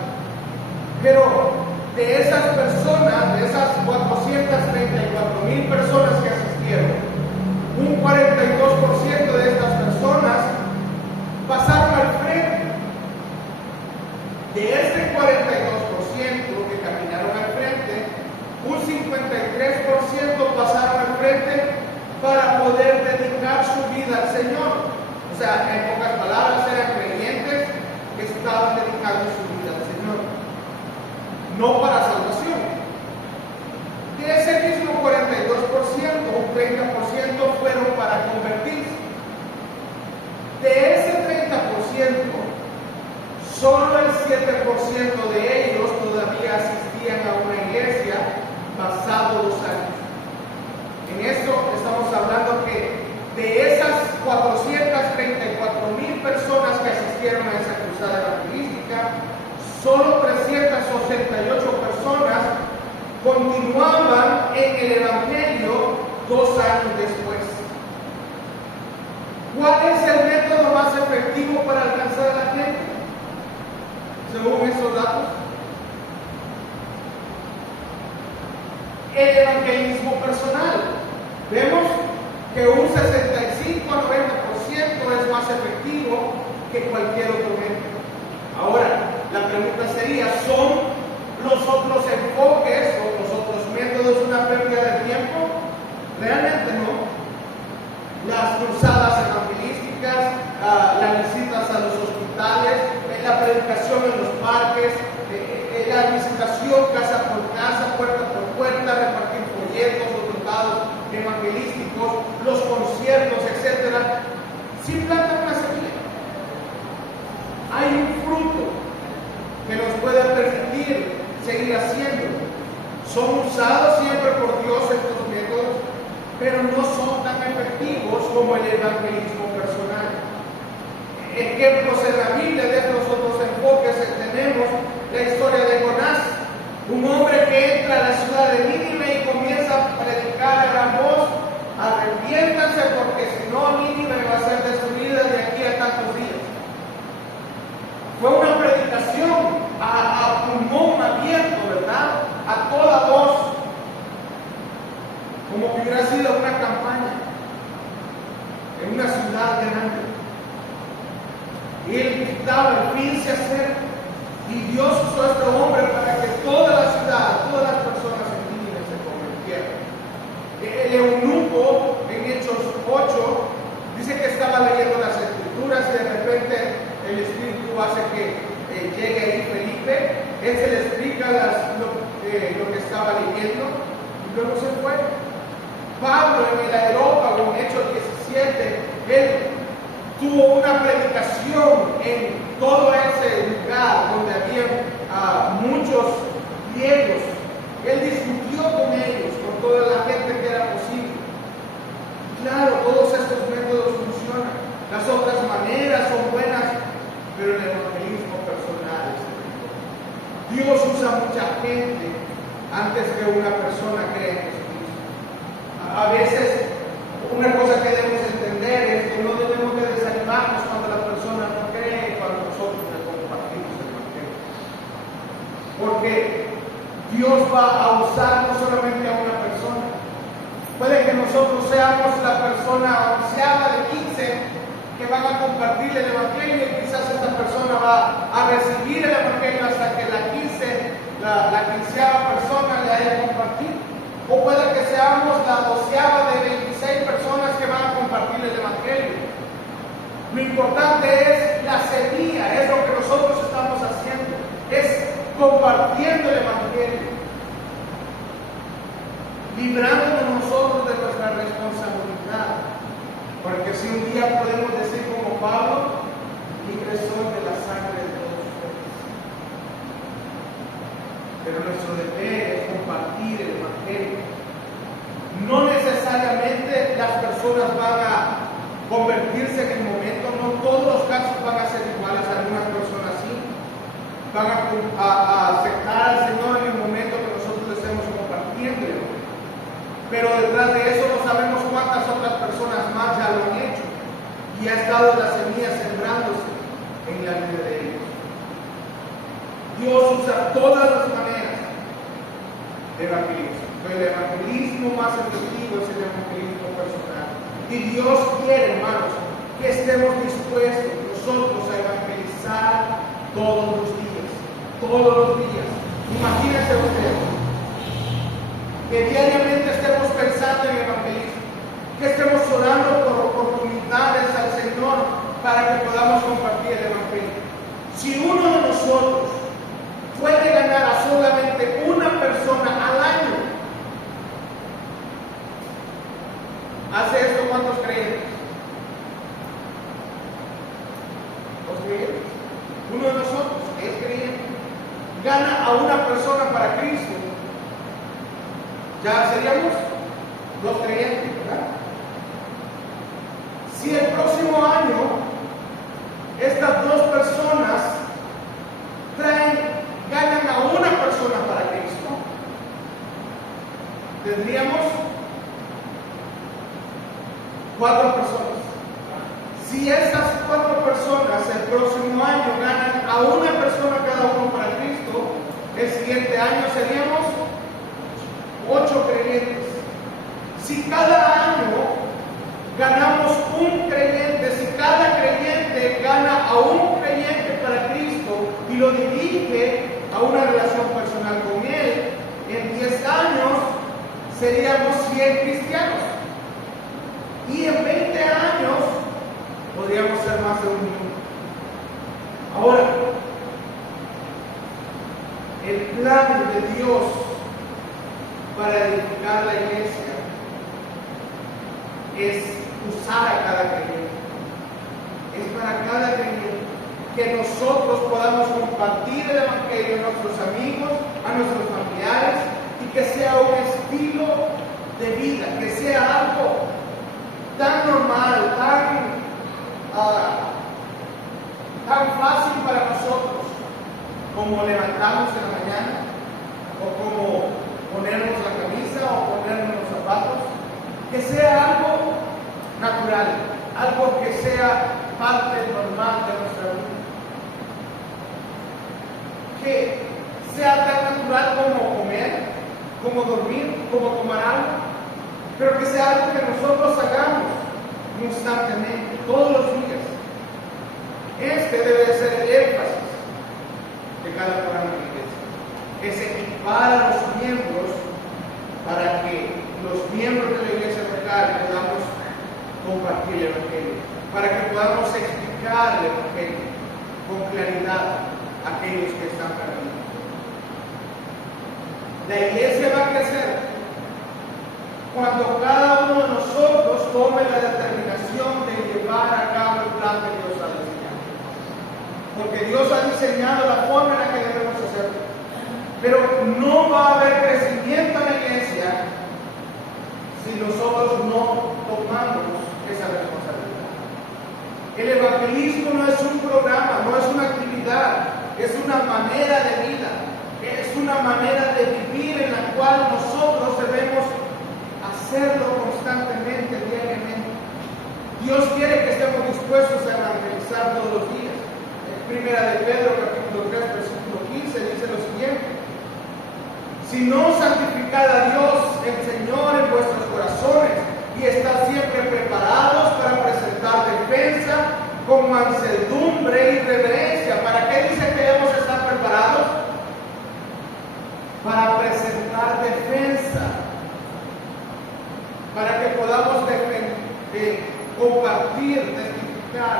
Pero de esas personas, de esas 434,000 personas que asistieron, un 42% de estas personas pasaron al frente. De este 42% que caminaron al frente, un 53% pasaron al frente para poder dedicar su vida al Señor. O sea, en pocas palabras, eran creyentes que estaban dedicando su vida al Señor, no para salvación. De ese mismo 42%, un 30% fueron para convertirse. De ese 30%, solo el 7% de ellos todavía asistían a una iglesia pasado 2 años. En esto estamos hablando que de esas 434,000 personas que asistieron a esa cruzada evangelística, solo 388 personas continuaban en el evangelio 2 años después. ¿Cuál es el método más efectivo para alcanzar a la gente? Según esos datos, el evangelismo personal. Vemos que un 65 a 90% es más efectivo que cualquier otro método. Ahora, la pregunta sería, ¿son los otros enfoques o los otros métodos una pérdida de tiempo? Realmente no. Las cruzadas evangelísticas, las visitas a los hospitales, la predicación en los parques, la visitación casa por casa, puerta por puerta, repartir folletos o tratados evangelísticos, los conciertos, etc. Si plantan una semilla, hay un fruto que nos puede permitir seguir haciendo. Son usados siempre por Dios estos métodos, pero no son tan efectivos como el evangelismo personal. Ejemplos en la Biblia de estos otros enfoques tenemos la historia de Jonás, un hombre que entra a la ciudad de Nínive y comienza a predicar a gran voz: arrepiéntanse porque si no Nínive va a ser destruida de aquí a tantos días. Fue una predicación a pulmón abierto, ¿verdad?, a toda voz, como que hubiera sido una campaña en una ciudad grande. Y él gritaba: el fin se acerca. Y Dios usó a este hombre para que toda la ciudad, todas las personas en Nínive se convirtieran. El eunuco en Hechos 8 dice que estaba leyendo las escrituras y de repente el Espíritu hace que llegue ahí Felipe. Él se le explica lo que estaba leyendo y luego se fue. Pablo en el Areópago en Hechos 17, él tuvo una predicación en todo ese lugar donde había muchos griegos. Él discutió con ellos, con toda la gente que era posible. Claro, todos estos métodos funcionan. Las otras maneras son buenas, pero el evangelismo personal es el mejor. que una persona cree en Jesucristo. A veces, una cosa que debemos entender es que no debemos de desanimarnos cuando la persona no cree, cuando nosotros le compartimos el Evangelio. Porque Dios va a usar no solamente a una persona. Puede que nosotros seamos la persona onceava de 15 que van a compartir el Evangelio, y quizás esta persona va a recibir el Evangelio hasta que la quinceava persona le haya compartido. O puede que seamos la 12ª de 26 personas que van a compartir el Evangelio. Lo importante es la semilla, es lo que nosotros estamos haciendo, es compartiendo el Evangelio, librándonos nosotros de nuestra responsabilidad. Porque si un día podemos decir como Pablo, libre soy de la sangre de todos ustedes. Pero nuestro deber es compartir el Evangelio. No necesariamente las personas van a convertirse en el momento, no todos los casos van a ser iguales. Algunas personas sí van a aceptar al Señor en el momento que nosotros le estemos compartiendo. Pero detrás de eso no sabemos cuántas otras personas más ya lo han hecho y ha estado la semilla sembrándose en la vida de ellos. Dios usa todas las maneras de evangelismo, pero el evangelismo más efectivo es el evangelismo personal. Y Dios quiere, hermanos, que estemos dispuestos nosotros a evangelizar todos los días. Todos los días. Imagínense ustedes que diariamente estemos pensando en el evangelismo, que estemos orando por oportunidades al Señor para que podamos compartir el evangelio. Si uno de nosotros puede ganar a solamente una persona al año, ¿hace esto cuántos creyentes? ¿Los creyentes? Uno de nosotros es creyente, gana a una persona para Cristo. Ya seríamos 2 creyentes, ¿verdad? Si el próximo año estas 2 personas ganan a una persona para Cristo, tendríamos 4 personas. Si esas 4 personas el próximo año ganan a una persona cada uno para Cristo, el siguiente año seríamos 8 creyentes. Si cada año ganamos un creyente, si cada creyente gana a un creyente para Cristo y lo dirige a una relación personal con Él, en 10 años seríamos 100 cristianos. Y en 20 años podríamos ser más de 1 millón. Ahora, el plan de Dios para edificar la iglesia es usar a cada creyente. Es para cada creyente que nosotros podamos compartir el Evangelio a nuestros amigos, a nuestros familiares, y que sea un estilo de vida, que sea algo tan normal, tan fácil para nosotros como levantarnos en la mañana, o como ponernos la camisa o ponernos los zapatos, que sea algo natural, algo que sea parte normal de nuestra vida, que sea tan natural como comer, como dormir, como tomar algo, pero que sea algo que nosotros hagamos constantemente, todos los días. Este debe ser el énfasis de cada programa de iglesia, es equipar a los miembros para que los miembros de la iglesia local podamos compartir el Evangelio, para que podamos explicar el Evangelio con claridad a aquellos que están perdidos. La iglesia va a crecer cuando cada uno de nosotros tome la determinación de llevar a cabo el plan que Dios ha diseñado. Porque Dios ha diseñado la forma en la que debemos hacerlo. Pero no va a haber crecimiento en la iglesia si nosotros no tomamos esa responsabilidad. El evangelismo no es un programa, no es una actividad, es una manera de vida, es un una manera de vivir en la cual nosotros debemos hacerlo constantemente, diariamente. Dios quiere que estemos dispuestos a evangelizar todos los días. En Primera de Pedro, capítulo 3, versículo 15, dice lo siguiente: si no santificad a Dios, el Señor, en vuestros corazones, y estar siempre preparados para presentar defensa con mansedumbre y reverencia. ¿Para qué dice que debemos estar preparados? Para presentar defensa, para que podamos compartir, testificar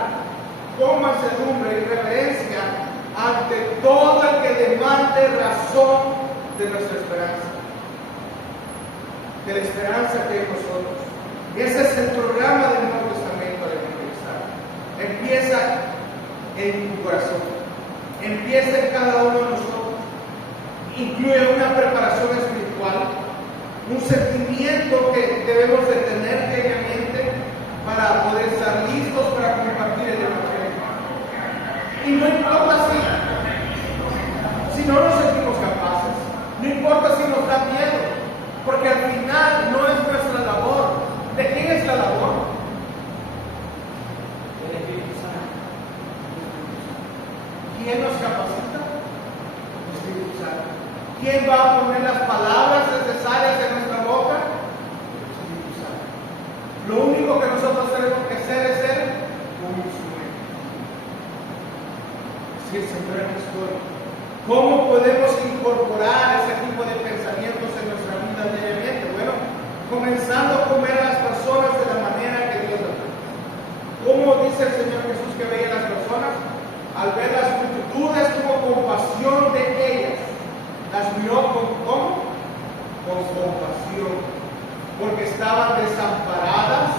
con mansedumbre y reverencia ante todo el que demande razón de nuestra esperanza, de la esperanza que hay en nosotros. Ese es el programa del Nuevo Testamento de evangelizar. Empieza en tu corazón, empieza en cada uno de nosotros. Incluye una preparación espiritual, un sentimiento que debemos de tener diariamente para poder estar listos para compartir el Evangelio. Y no importa si no nos sentimos capaces, no importa si nos da miedo, porque al final no es nuestra labor. ¿De quién es la labor? Del Espíritu Santo. ¿Quién nos capacita? El Espíritu Santo. ¿Quién va a poner las palabras necesarias en nuestra boca? El Espíritu Santo. Lo único que nosotros tenemos que hacer es ser un instrumento. Decir, Señor, aquí estoy. ¿Cómo podemos incorporar ese tipo de pensamientos en nuestra vida diariamente? Bueno, comenzando a ver a las personas de la manera que Dios las ve. ¿Cómo dice el Señor Jesús que veía a las personas? Al ver las multitudes tuvo compasión de ellas. Las miró con compasión, porque estaban desamparadas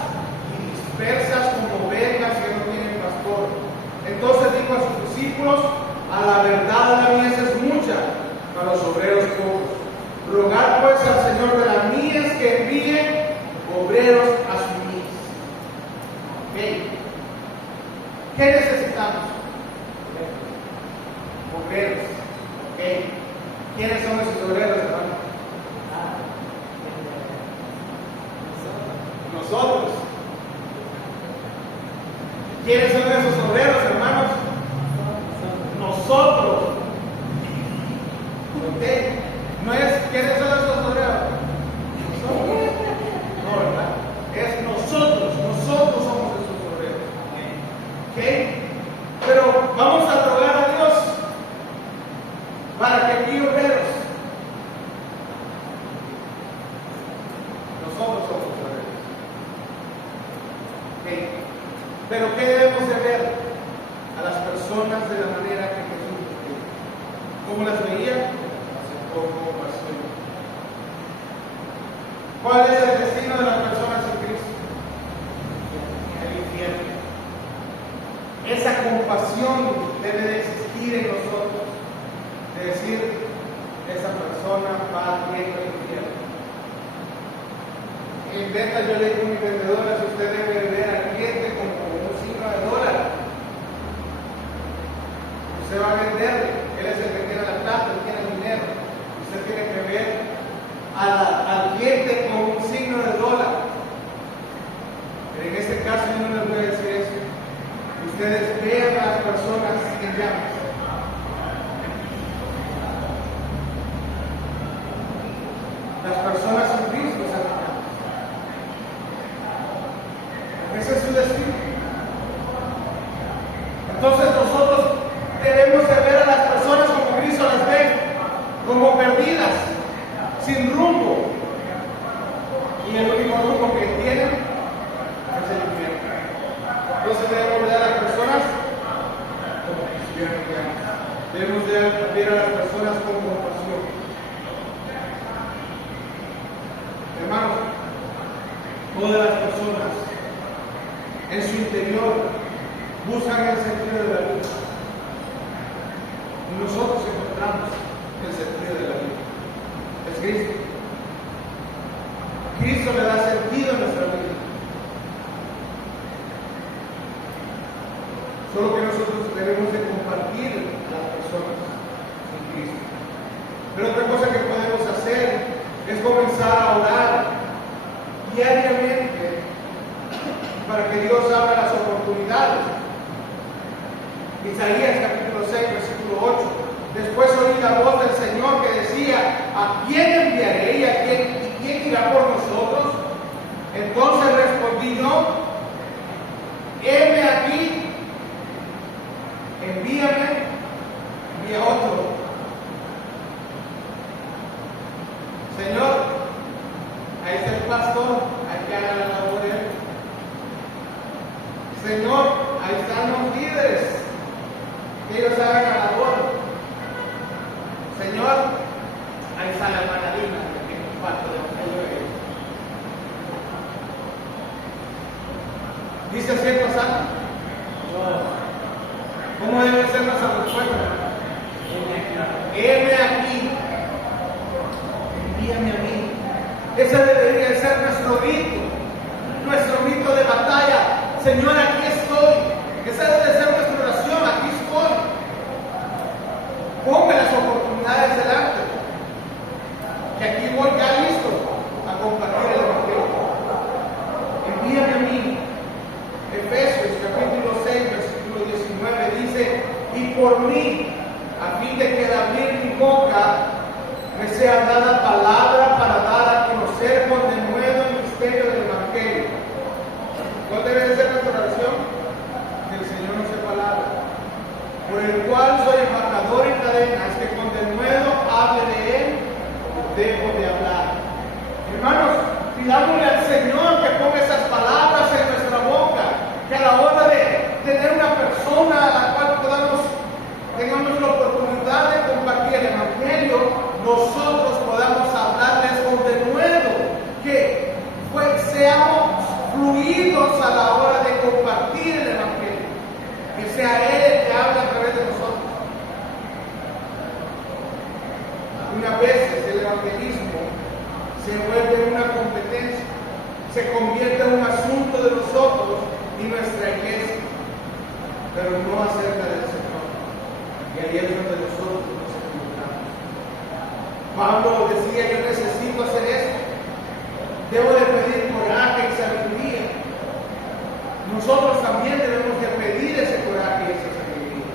y dispersas como ovejas que no tienen pastor. Entonces dijo a sus discípulos: a la verdad la mies es mucha, para los obreros pocos. Rogad pues al Señor de la mies que envíe obreros a su mies. ¿Okay? ¿Qué necesitamos? Obreros. ¿Okay? ¿Quiénes son esos obreros, hermano? Nosotros. ¿Quiénes son esos obreros, hermanos? Nosotros. ¿Ok? No es ¿quiénes son esos obreros? Nosotros. No, ¿verdad? Es nosotros. Nosotros somos esos obreros. ¿Ok? Pero vamos a rogar a Dios para que aquí obreros. Nosotros somos obreros. ¿Ok? Pero ¿qué debemos de ver a las personas de la manera que Jesús nos pide? ¿Cómo las veía? Con compasión. ¿Cuál es el destino de las personas en Cristo? El infierno. Esa compasión debe de existir en nosotros, de decir, esa persona va directo al infierno. En venta yo le digo a mi vendedora: si usted debe ver al cliente como un signo de dólar, usted va a venderle, él es el que tiene la plata, él tiene el dinero. Usted tiene que ver al cliente como un signo de dólar. Pero en este caso yo no les voy a decir eso. Ustedes vean a las personas en llamas. Las personas en Cristo están en llamas. Ese es su destino. Entonces nosotros debemos de ver a las personas como Cristo las ve, como perdidas, sin rumbo. Y el único rumbo que tienen es el infierno. Entonces debemos ver a las personas como cristianos. Debemos de ver a las personas con compasión. Hermanos, todas las personas en su interior buscan el sentido de la vida. Y nosotros encontramos el sentido de la vida. Es Cristo. Cristo le da sentido a nuestra vida. Solo que nosotros debemos de compartir a las personas en Cristo. Pero otra es comenzar a orar diariamente para que Dios abra las oportunidades. Isaías capítulo 6, versículo 8. Después oí la voz del Señor que decía: ¿a quién enviaré y quién irá por nosotros? Entonces respondí yo: heme aquí, envíame, envía otro. Señor, ahí está el pastor, hay que haga la labor de él. Señor, ahí están los líderes, que ellos hagan la labor. Señor, ahí está la hermana Dina, que es parte de ellos. Dice así el pasaje. ¿Cómo debe ser nuestra respuesta? Heme aquí, envíame a mí. Ese debería ser nuestro grito de batalla. Señor, aquí estoy. Esa debe ser nuestra oración: aquí estoy. Ponme las oportunidades delante, que aquí voy ya listo a compartir el evangelio. Envíame a mí. Efesios capítulo 6, versículo 19 dice: y por mí, a fin de que al abrir mi boca me sea dada palabra para dar a conocer con denuedo el misterio del evangelio. ¿Cuál debe de ser nuestra oración? Que el Señor nos dé palabra, por el cual soy embajador en cadenas, que con denuedo hable de él, dejo de hablar. Hermanos, pidámosle al Señor que ponga esas palabras en nuestra boca, que a la hora de tener una persona a la cual tengamos la oportunidad de compartir el evangelio, nosotros podamos hablarles con denuedo, que seamos fluidos a la hora de compartir el evangelio, que sea Él el que hable a través de nosotros. Algunas veces el evangelismo se vuelve una competencia, se convierte en un asunto de nosotros y nuestra iglesia, pero no acerca del Señor. Y ahí es donde nosotros nos equivocamos. Pablo decía: yo necesito hacer esto, debo de pedir coraje y sabiduría. Nosotros también debemos de pedir ese coraje y esa sabiduría,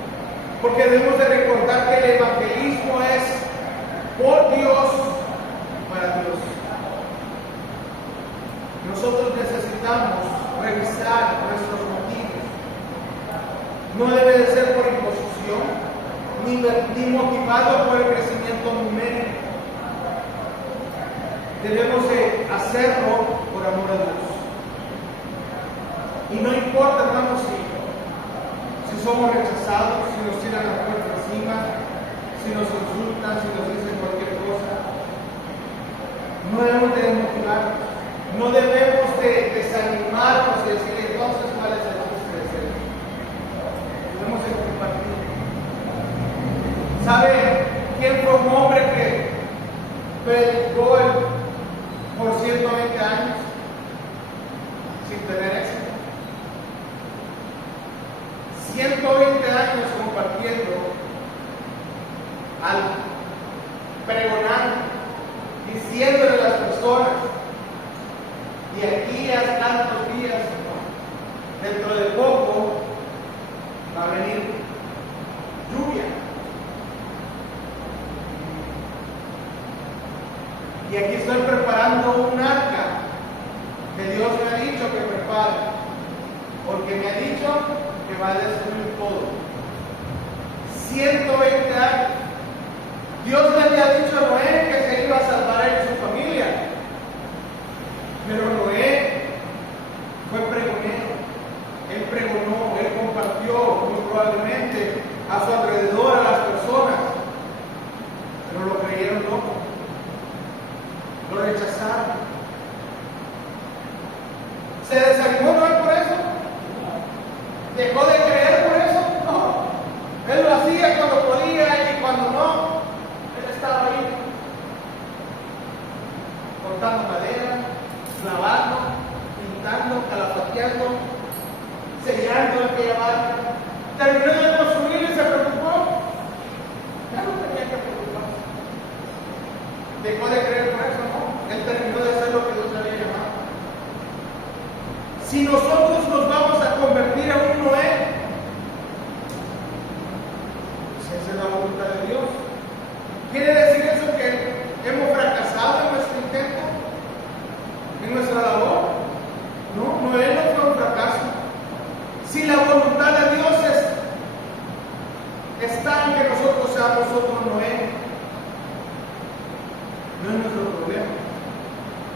porque debemos de recordar que el evangelismo es por Dios, para Dios. Nosotros necesitamos revisar nuestros motivos. No debe de ser por imposición, ni motivado por el crecimiento numérico. Debemos de hacerlo por amor a Dios. Y no importa, hermanos, si somos rechazados, si nos tiran la puerta encima, si nos insultan, si nos dicen cualquier cosa. No debemos de desmotivarnos, no debemos de desanimarnos y decir: entonces, ¿cuál es el chiste de ser? Debemos de compartir. ¿Sabe quién fue un hombre que predicó por 120 años sin tener éxito? 120 años compartiendo algo, pregonando, diciéndole a las personas: y aquí a tantos días, dentro de poco va a venir lluvia. Y aquí estoy preparando un arca que Dios me ha dicho que prepare, porque me ha dicho que va a destruir todo. 120 años. Dios le había dicho a Noé que se iba a salvar él y su familia, pero Noé fue pregonero. Él pregonó, él compartió muy probablemente a su alrededor a las personas, pero lo creyeron loco, lo rechazaron. ¿Se desanimó Noé por eso? ¿Dejó de creer por eso? No. Él lo hacía cuando podía y cuando no, él estaba ahí cortando madera, clavando, pintando, calafateando, sellando aquella barca. Terminó de construir y se preocupó. Ya no tenía que preocuparse. ¿Dejó de creer por eso? No. terminó de hacer lo que Dios le había llamado. Si nosotros nos vamos a convertir en un Noé, pues esa es la voluntad de Dios. ¿Quiere decir eso que hemos fracasado en nuestro intento? ¿En nuestra labor? No, Noé no fue un fracaso. Si la voluntad de Dios está en que nosotros seamos otro Noé, no es nuestro problema.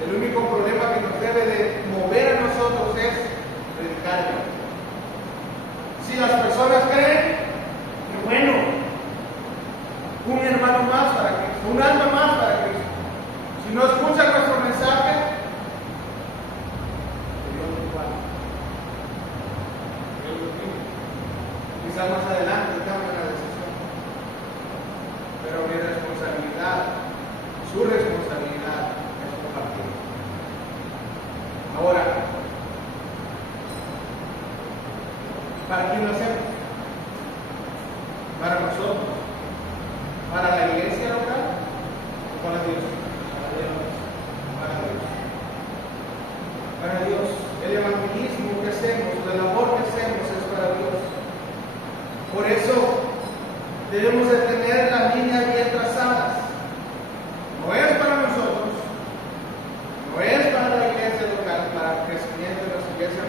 El único problema que nos debe de mover a nosotros es predicar. Si las personas creen, que bueno, un hermano más para Cristo, un alma más para Cristo. Si no escuchan nuestro mensaje, Dios nos guarde. Dios nos guíe. Quizás más adelante tomen la decisión. Pero mi responsabilidad, su responsabilidad, es compartir. Ahora, ¿para quién lo hacemos? ¿Para nosotros? ¿Para la iglesia local? ¿O para Dios? Para Dios. Para Dios. El evangelismo que hacemos, la labor que hacemos es para Dios. Por eso debemos de tener las líneas bien trazadas. No es para nosotros, no es para la iglesia local, para el crecimiento de nuestra iglesia,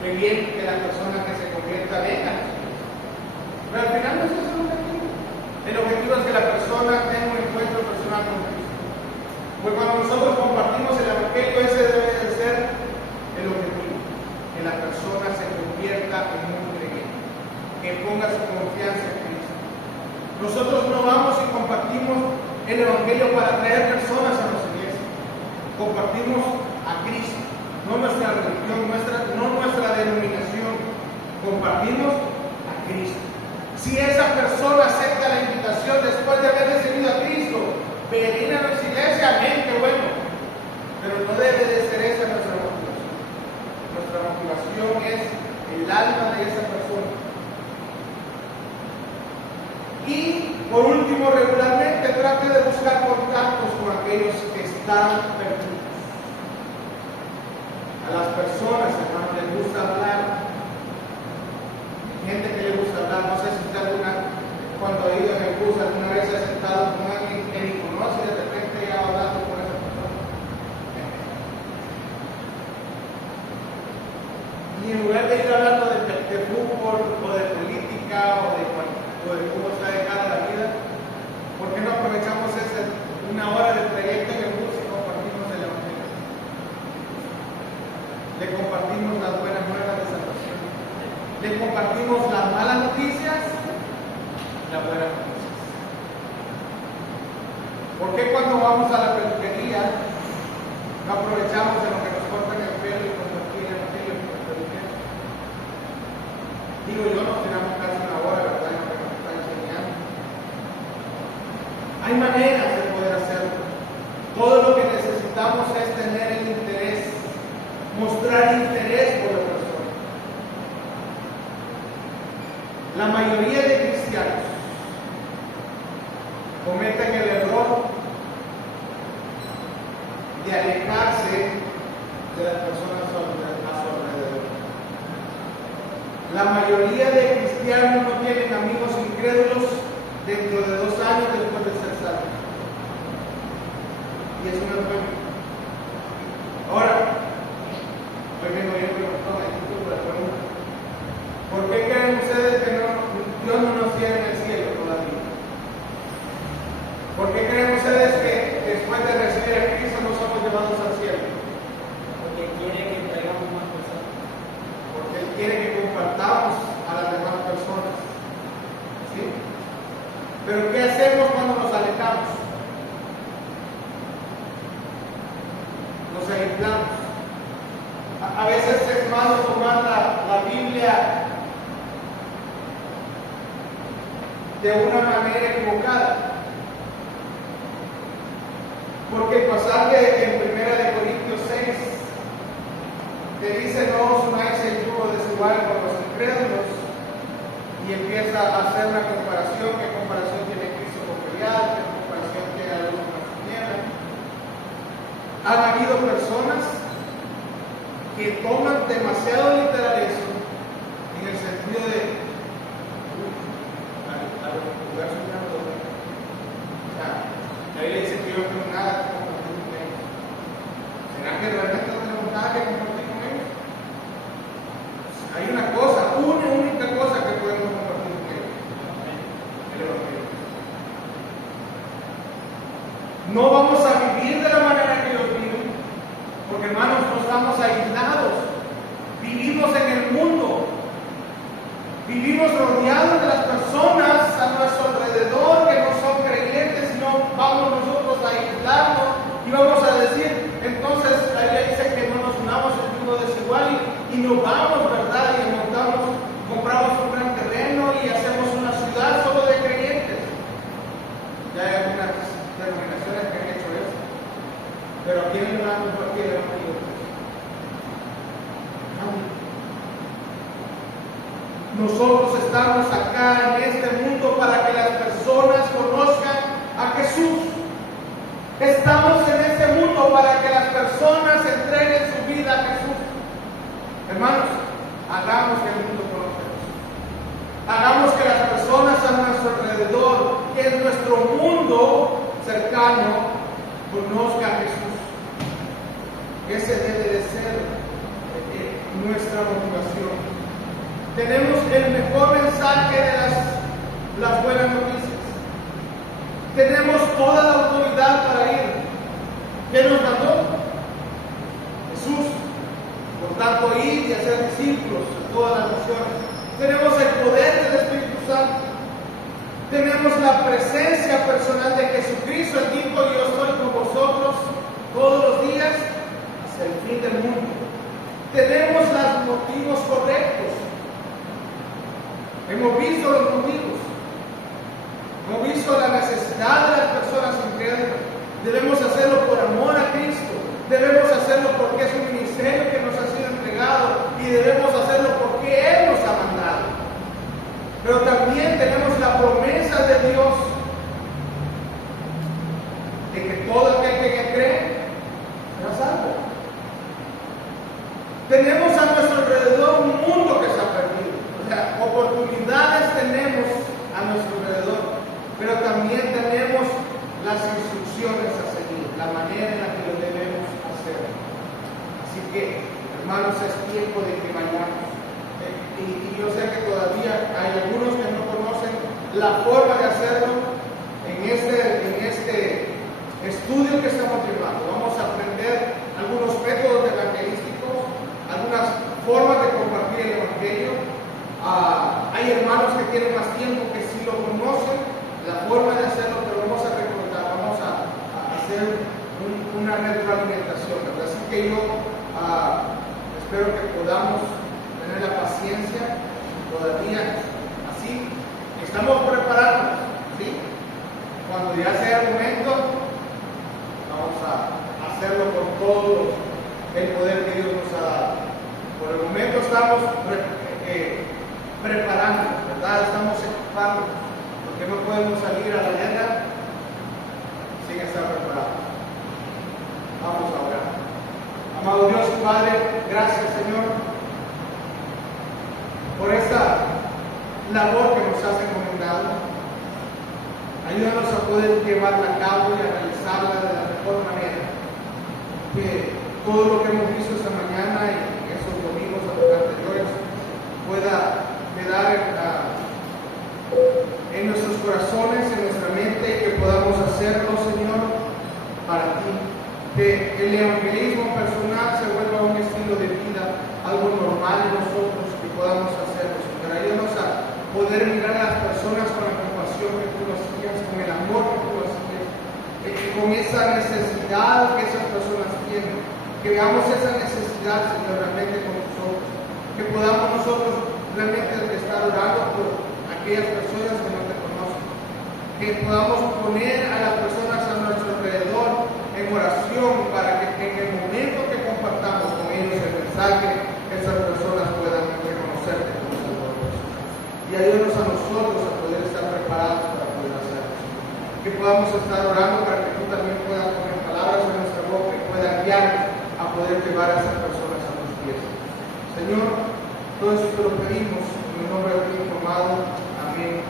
que bien que la persona que se convierta venga. Pero al final no es ese el objetivo. El objetivo es que la persona tenga un encuentro personal con Cristo. Pues cuando nosotros compartimos el evangelio, ese debe de ser el objetivo. Que la persona se convierta en un creyente, que ponga su confianza en Cristo. Nosotros no vamos y compartimos el evangelio para traer personas a nuestra iglesia. Compartimos a Cristo, no nuestra religión, no nuestra denominación. Compartimos a Cristo. Si esa persona acepta la invitación después de haber recibido a Cristo, venir a nuestra iglesia, amén, qué bueno. Pero no debe de ser esa nuestra motivación. Nuestra motivación es el alma de esa persona. Y por último, regularmente trate de buscar contactos con aquellos que están perdidos. A las personas, hermano, les gusta hablar. Gente que le gusta hablar, no sé si usted cuando ha ido en el bus alguna vez se ha sentado con alguien que ni conoce y de repente ya va hablando con esa persona. Y en lugar de ir hablando de fútbol o de política o de cómo está de cara la vida, ¿por qué no aprovechamos una hora de trayecto en el bus y compartimos el evangelio? Le compartimos las buenas nuevas de salvación. Le compartimos las malas noticias, las buenas noticias. ¿Por qué cuando vamos a la peluquería no aprovechamos de lo que nos cortan el pelo y compartir el evangelio con el peluquero? Digo yo, nos tiramos casi una hora, ¿verdad?, en lo que nos está enseñando. Hay maneras de poder hacerlo. Todo lo que necesitamos es tener el interés, mostrar interés por la persona. La mayoría de cristianos cometen el error de alejarse de las personas a su alrededor. La mayoría de cristianos no tienen amigos incrédulos dentro de 2 años después de ser salvos. Y eso no es bueno. Ahora, hoy vengo yo con el título de la pregunta. ¿Por qué creen ustedes que Dios no nos tiene en el cielo todavía? ¿Por qué creen ustedes que después de recibir a Cristo no somos llevados al cielo? Porque quiere que traigamos más personas. Porque Él quiere que compartamos a las demás personas. ¿Sí? Pero ¿qué hacemos cuando nos alejamos? Nos aislamos. A veces es malo tomar la Biblia de una manera equivocada. Porque el pasaje en 1 Corintios 6 te dice: no os unáis el yugo desigual con los incrédulos, y empieza a hacer una comparación. ¿Qué comparación tiene Cristo con Belial? ¿Qué comparación tiene la luz con las tinieblas? Han habido personas que toman demasiado literal eso, en el sentido de la Biblia dice que yo no tengo nada que compartir con ellos. ¿Será que realmente no tenemos nada que compartir con ellos? Hay una única cosa que podemos compartir con ellos: el Evangelio. No vamos a vivir de la manera que ellos viven, porque hermanos, no estamos aislados. Vivimos en el mundo. Vivimos rodeados de las personas a nuestro alrededor que no son creyentes, no vamos nosotros a aislarnos y vamos a decir, entonces la Biblia dice que no nos unamos en yugo desigual y nos vamos, ¿verdad? Y compramos un gran terreno y hacemos una ciudad solo de creyentes. Ya hay algunas denominaciones que han hecho eso, pero aquí en el lado no quiere Evangelio. Nosotros estamos acá en este mundo para que las personas conozcan a Jesús. Estamos en este mundo para que las personas entreguen su vida a Jesús. Hermanos, hagamos que el mundo conozca a Jesús. Hagamos que las personas a nuestro alrededor, que es nuestro mundo cercano, conozca a Jesús. Ese debe de ser nuestra motivación. Tenemos el mejor mensaje de las buenas noticias. Tenemos toda la autoridad para ir. ¿Quién nos mandó? Jesús. Por tanto, ir y hacer discípulos de todas las naciones. Tenemos el poder del Espíritu Santo. Tenemos la presencia personal de Jesucristo. Él dijo: yo estoy con vosotros todos los días hasta el fin del mundo. Tenemos los motivos correctos. Hemos visto los motivos. Hemos visto la necesidad de las personas incrédulas. Debemos hacerlo por amor a Cristo. Debemos hacerlo porque es un ministerio que nos ha sido entregado y debemos hacerlo porque Él nos ha mandado. Pero también tenemos la promesa de Dios de que todo aquel que cree será salvo. Tenemos a nuestro alrededor un mundo que está perdido. O sea, oportunidades tenemos a nuestro alrededor, pero también tenemos las instrucciones a seguir, la manera en la que lo debemos hacer. Así que, hermanos, es tiempo de que vayamos. Y yo sé que todavía hay algunos que no conocen la forma de hacerlo. En este estudio que estamos llevando, vamos a aprender algunos métodos evangelísticos, algunas formas de compartir el Evangelio. Hay hermanos que tienen más tiempo que sí lo conocen, la forma de hacerlo, pero vamos a recordar, vamos a hacer una retroalimentación, ¿verdad? Así que yo espero que podamos tener la paciencia todavía así. Estamos preparándonos, ¿sí? Cuando ya sea el momento, vamos a hacerlo con todo el poder que Dios nos ha dado. Por el momento estamos preparándonos, ¿verdad? Estamos equipándonos, porque no podemos salir a la guerra sin estar preparados. Vamos a orar. Amado Dios y Padre, gracias, Señor, por esta labor que nos has encomendado. Ayúdanos a poder llevarla a cabo y a realizarla de la mejor manera. Que todo lo que hemos visto esta mañana y esos domingos anteriores pueda quedar en nuestros corazones, en nuestra mente, y que podamos hacerlo, Señor, para ti. Que el evangelismo personal se vuelva un estilo de vida, algo normal en nosotros, que podamos hacerlo, Señor. Ayúdanos a poder mirar a las personas con la compasión que tú lo hacías, con el amor que tú lo hacías, con esa necesidad que esas personas tienen. Que veamos esa necesidad, Señor, realmente con nosotros. Que podamos nosotros realmente estar orando por aquellas personas que no te conocen. Que podamos poner a las personas a nuestro alrededor en oración para que en el momento que compartamos con ellos el mensaje, esas personas puedan reconocerte como Salvador. Y ayúdanos a nosotros a poder estar preparados para poder hacerlo. Que podamos estar orando para que tú también puedas poner palabras en nuestra boca y puedan guiar a poder llevar a esas personas a tus pies. Señor, todo eso te lo pedimos en el nombre de tu Hijo amado. Amén.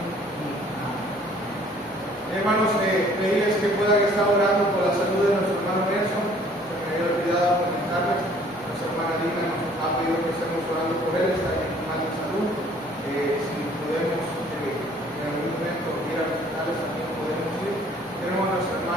Hermanos, pedirles que puedan estar orando por la salud de nuestro hermano Nelson. Se me había olvidado comentarles. Nuestra hermana Dina nos ha pedido que estemos orando por él, está en mal de salud. Si podemos en algún momento ir a visitarles, también podemos ir. Tenemos a nuestra hermana